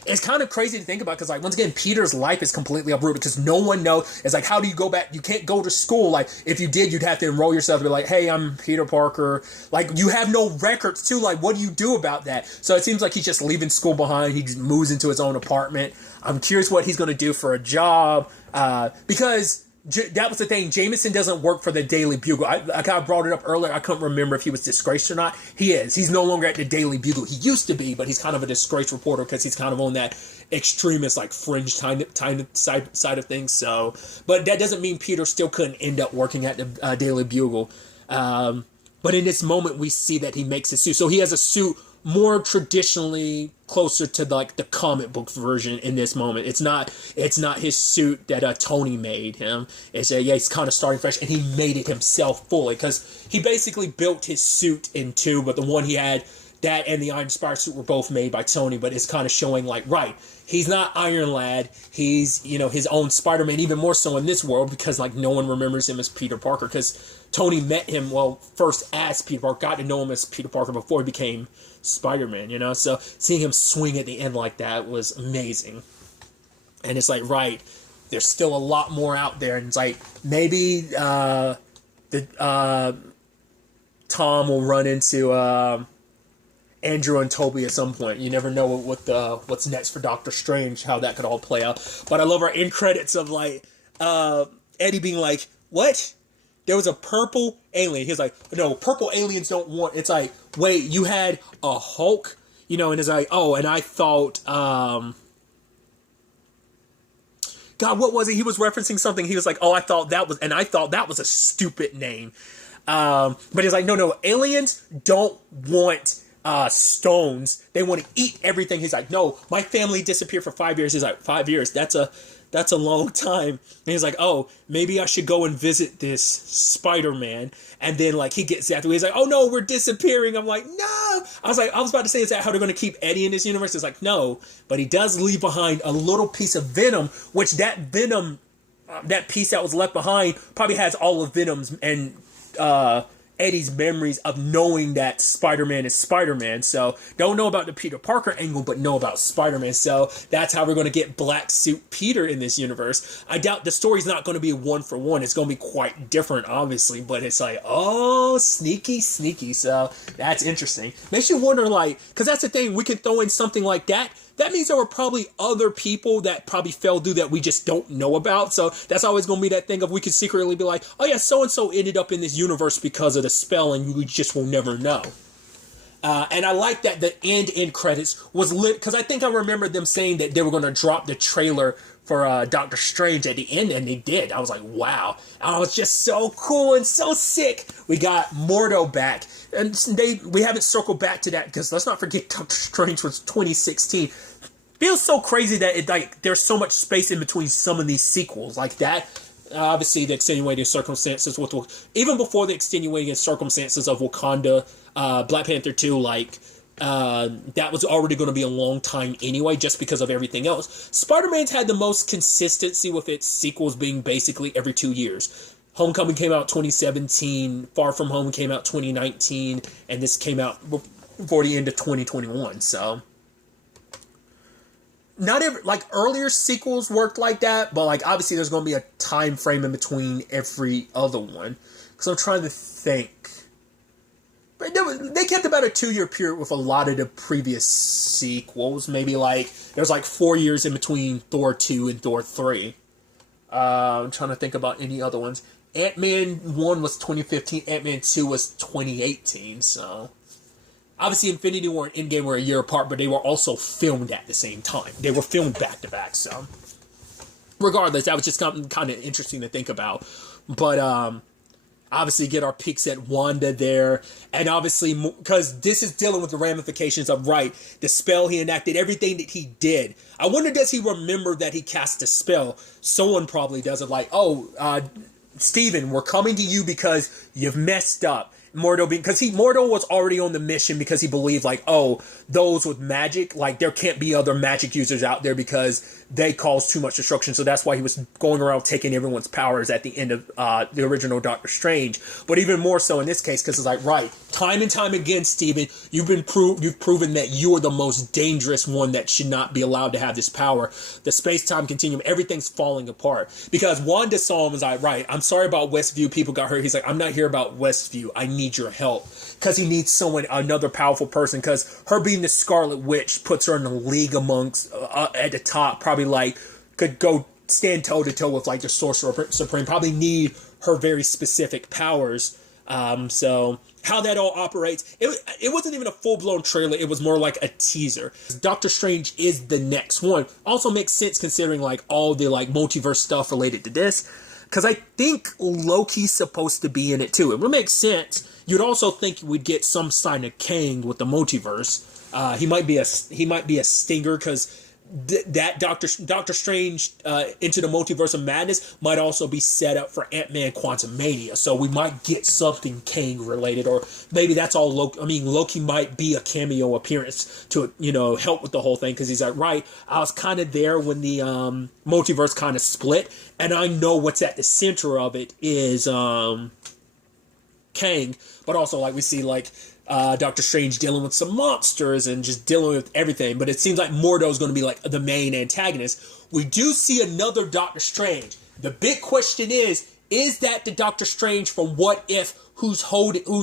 It's kind of crazy to think about because, like, once again, Peter's life is completely uprooted because no one knows. It's like, how do you go back? You can't go to school. Like, if you did, you'd have to enroll yourself and be like, hey, I'm Peter Parker. Like, you have no records, too. Like, what do you do about that? So it seems like he's just leaving school behind. He just moves into his own apartment. I'm curious what he's going to do for a job because... that was the thing. Jameson doesn't work for the Daily Bugle. I kind of brought it up earlier. I couldn't remember if he was disgraced or not. He is. He's no longer at the Daily Bugle. He used to be, but he's kind of a disgraced reporter because he's kind of on that extremist, like fringe side of things. So, but that doesn't mean Peter still couldn't end up working at the Daily Bugle. But in this moment, we see that he makes a suit. So he has a suit more traditionally closer to like the comic book version in this moment. It's not his suit that Tony made him. He's kind of starting fresh, and he made it himself fully because he basically built his suit in two, but the one he had, that and the Iron Spider suit were both made by Tony, but it's kind of showing like, right, he's not Iron Lad, he's, his own Spider-Man, even more so in this world because like no one remembers him as Peter Parker because Tony met him, first as Peter Parker, got to know him as Peter Parker before he became Spider-Man, so seeing him swing at the end like that was amazing. And it's like, right, there's still a lot more out there, and it's like maybe Tom will run into Andrew and Tobey at some point. You never know what's next for Doctor Strange, how that could all play out. But I love our end credits of like Eddie being like, what? There was a purple alien. He's like, no, purple aliens don't want... It's like, wait, you had a Hulk? And it's like, oh, and I thought... God, what was it? He was referencing something. He was like, oh, I thought that was a stupid name. But he's like, no, aliens don't want stones. They want to eat everything. He's like, no, my family disappeared for 5 years. He's like, 5 years? That's a long time. And he's like, oh, maybe I should go and visit this Spider-Man. And then like he gets after, he's like, oh no, we're disappearing. I'm like, no. I was about to say, is that how they're going to keep Eddie in this universe? It's like, no, but he does leave behind a little piece of Venom, which that Venom, that piece that was left behind probably has all of Venom's and Eddie's memories of knowing that Spider-Man is Spider-Man. So don't know about the Peter Parker angle, but know about Spider-Man. So that's how we're going to get Black Suit Peter in this universe. I doubt the story's not going to be 1-for-1. It's going to be quite different, obviously, but it's like, oh, sneaky. So that's interesting. Makes you wonder, like, because that's the thing, we can throw in something like that. That means there were probably other people that probably fell through that we just don't know about. So that's always going to be that thing of we could secretly be like, oh yeah, so-and-so ended up in this universe because of the spell and we just will never know. And I like that the end credits was lit because I think I remember them saying that they were going to drop the trailer for Doctor Strange at the end, and they did. I was like, wow. I was just so cool and so sick. We got Mordo back. And we haven't circled back to that because let's not forget Doctor Strange was 2016. feels so crazy that it like there's so much space in between some of these sequels like that. Obviously, the extenuating circumstances with even before the extenuating circumstances of Wakanda, Black Panther 2, like that was already going to be a long time anyway, just because of everything else. Spider-Man's had the most consistency with its sequels being basically every 2 years. Homecoming came out 2017, Far From Home came out 2019, and this came out before the end of 2021. So not every, like, earlier sequels worked like that, but like obviously there's going to be a time frame in between every other one. Because I'm trying to think. But they kept about a 2-year period with a lot of the previous sequels. Maybe like there's like 4 years in between Thor 2 and Thor 3. I'm trying to think about any other ones. Ant-Man 1 was 2015, Ant-Man 2 was 2018, so obviously Infinity War and Endgame were a year apart, but they were also filmed at the same time. They were filmed back to back, so regardless, that was just kind of interesting to think about. But obviously get our peeks at Wanda there, and obviously because this is dealing with the ramifications of the spell he enacted, everything that he did. I wonder, does he remember that he cast a spell? Someone probably does it, like, Steven, we're coming to you because you've messed up. Mordo was already on the mission because he believed, like, those with magic, like, there can't be other magic users out there because they cause too much destruction. So that's why he was going around taking everyone's powers at the end of the original Doctor Strange. But even more so in this case, because it's like, time and time again, Steven, you've proven that you are the most dangerous one that should not be allowed to have this power. The space-time continuum, everything's falling apart. Because Wanda saw him and was like, I'm sorry about Westview, people got hurt. He's like, I'm not here about Westview, I need your help. Because he needs another powerful person, because her being the Scarlet Witch puts her in a league amongst, at the top, probably like, could go stand toe-to-toe with like the Sorcerer Supreme, probably need her very specific powers. So how that all operates, it wasn't even a full-blown trailer, it was more like a teaser. Doctor Strange is the next one. Also makes sense considering like all the like multiverse stuff related to this, because I think Loki's supposed to be in it too. It would make sense. You'd also think we'd get some sign of Kang with the multiverse. He might be a stinger, because that Doctor Strange Into the Multiverse of Madness might also be set up for Ant-Man Quantumania. So we might get something Kang related, or maybe that's all Loki. I mean, Loki might be a cameo appearance to, help with the whole thing, because he's like, I was kind of there when the multiverse kind of split, and I know what's at the center of it is Kang, but also like we see like Doctor Strange dealing with some monsters and just dealing with everything. But it seems like Mordo is going to be like the main antagonist. We do see another Doctor Strange. The big question is that the Doctor Strange from What If? Who's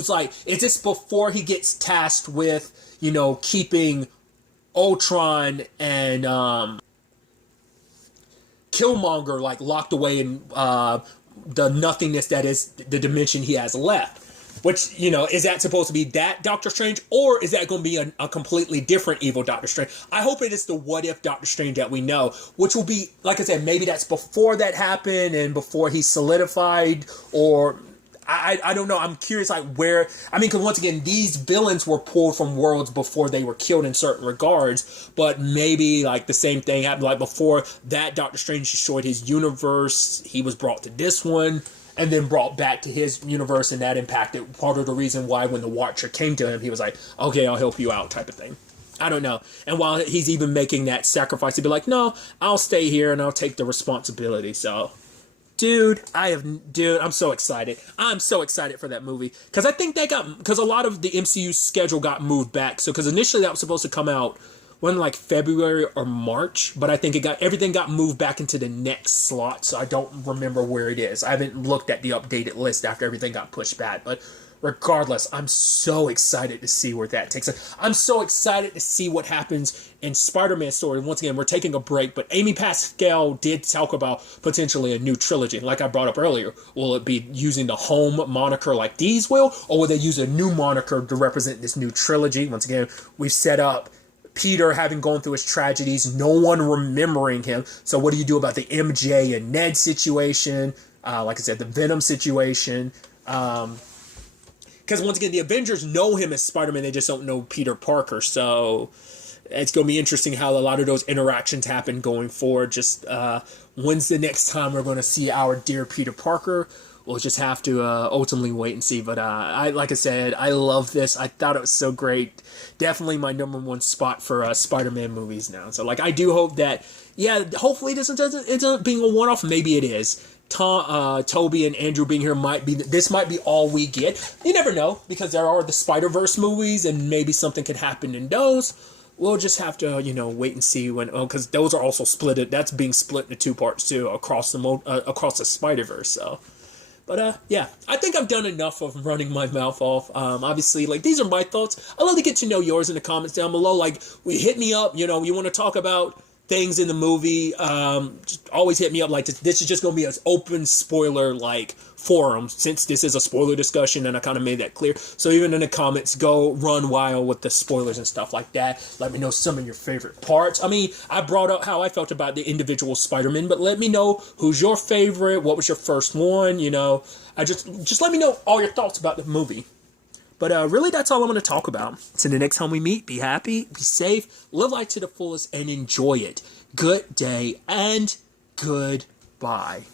like, is this before he gets tasked with, keeping Ultron and Killmonger like locked away in the nothingness that is the dimension he has left? Which, is that supposed to be that Doctor Strange, or is that going to be a completely different evil Doctor Strange? I hope it is the What If Doctor Strange that we know, which will be, like I said, maybe that's before that happened and before he solidified, or I don't know. I'm curious, like, where, because once again, these villains were pulled from worlds before they were killed in certain regards, but maybe, like, the same thing happened, like, before that Doctor Strange destroyed his universe, he was brought to this one, and then brought back to his universe, and that impacted part of the reason why when the Watcher came to him, he was like, okay, I'll help you out, type of thing. I don't know. And while he's even making that sacrifice, he'd be like, no, I'll stay here and I'll take the responsibility. So, dude, I'm so excited. I'm so excited for that movie. Because I think because a lot of the MCU schedule got moved back. So, because initially that was supposed to come out like February or March, but I think everything got moved back into the next slot, so I don't remember where it is. I haven't looked at the updated list after everything got pushed back, but regardless, I'm so excited to see where that takes us. I'm so excited to see what happens in Spider-Man's story. Once again, we're taking a break, but Amy Pascal did talk about potentially a new trilogy. Like I brought up earlier, will it be using the home moniker like these will, or will they use a new moniker to represent this new trilogy? Once again, we've set up Peter having gone through his tragedies, no one remembering him. So what do you do about the MJ and Ned situation? Like I said, the Venom situation. Because once again, the Avengers know him as Spider-Man, they just don't know Peter Parker. So it's going to be interesting how a lot of those interactions happen going forward. Just when's the next time we're going to see our dear Peter Parker? We'll just have to ultimately wait and see. But like I said, I love this. I thought it was so great. Definitely my number one spot for Spider-Man movies now. So like I do hope that, yeah, hopefully this doesn't end up being a one-off. Maybe it is. Tobey and Andrew being here might be all we get. You never know, because there are the Spider-Verse movies, and maybe something could happen in those. We'll just have to, wait and see when. Because those are also split. That's being split into two parts too, across the Spider-Verse. So, but yeah, I think I've done enough of running my mouth off. Obviously, like these are my thoughts. I'd love to get to know yours in the comments down below. Like, hit me up. You want to talk about things in the movie, just always hit me up. Like this is just going to be an open spoiler like forum, since this is a spoiler discussion, and I kind of made that clear. So even in the comments, go run wild with the spoilers and stuff like that. Let me know some of your favorite parts. I mean, I brought up how I felt about the individual Spider-Man, but let me know who's your favorite. What was your first one? I just let me know all your thoughts about the movie. But really, that's all I'm going to talk about. So the next time we meet, be happy, be safe, live life to the fullest, and enjoy it. Good day and goodbye.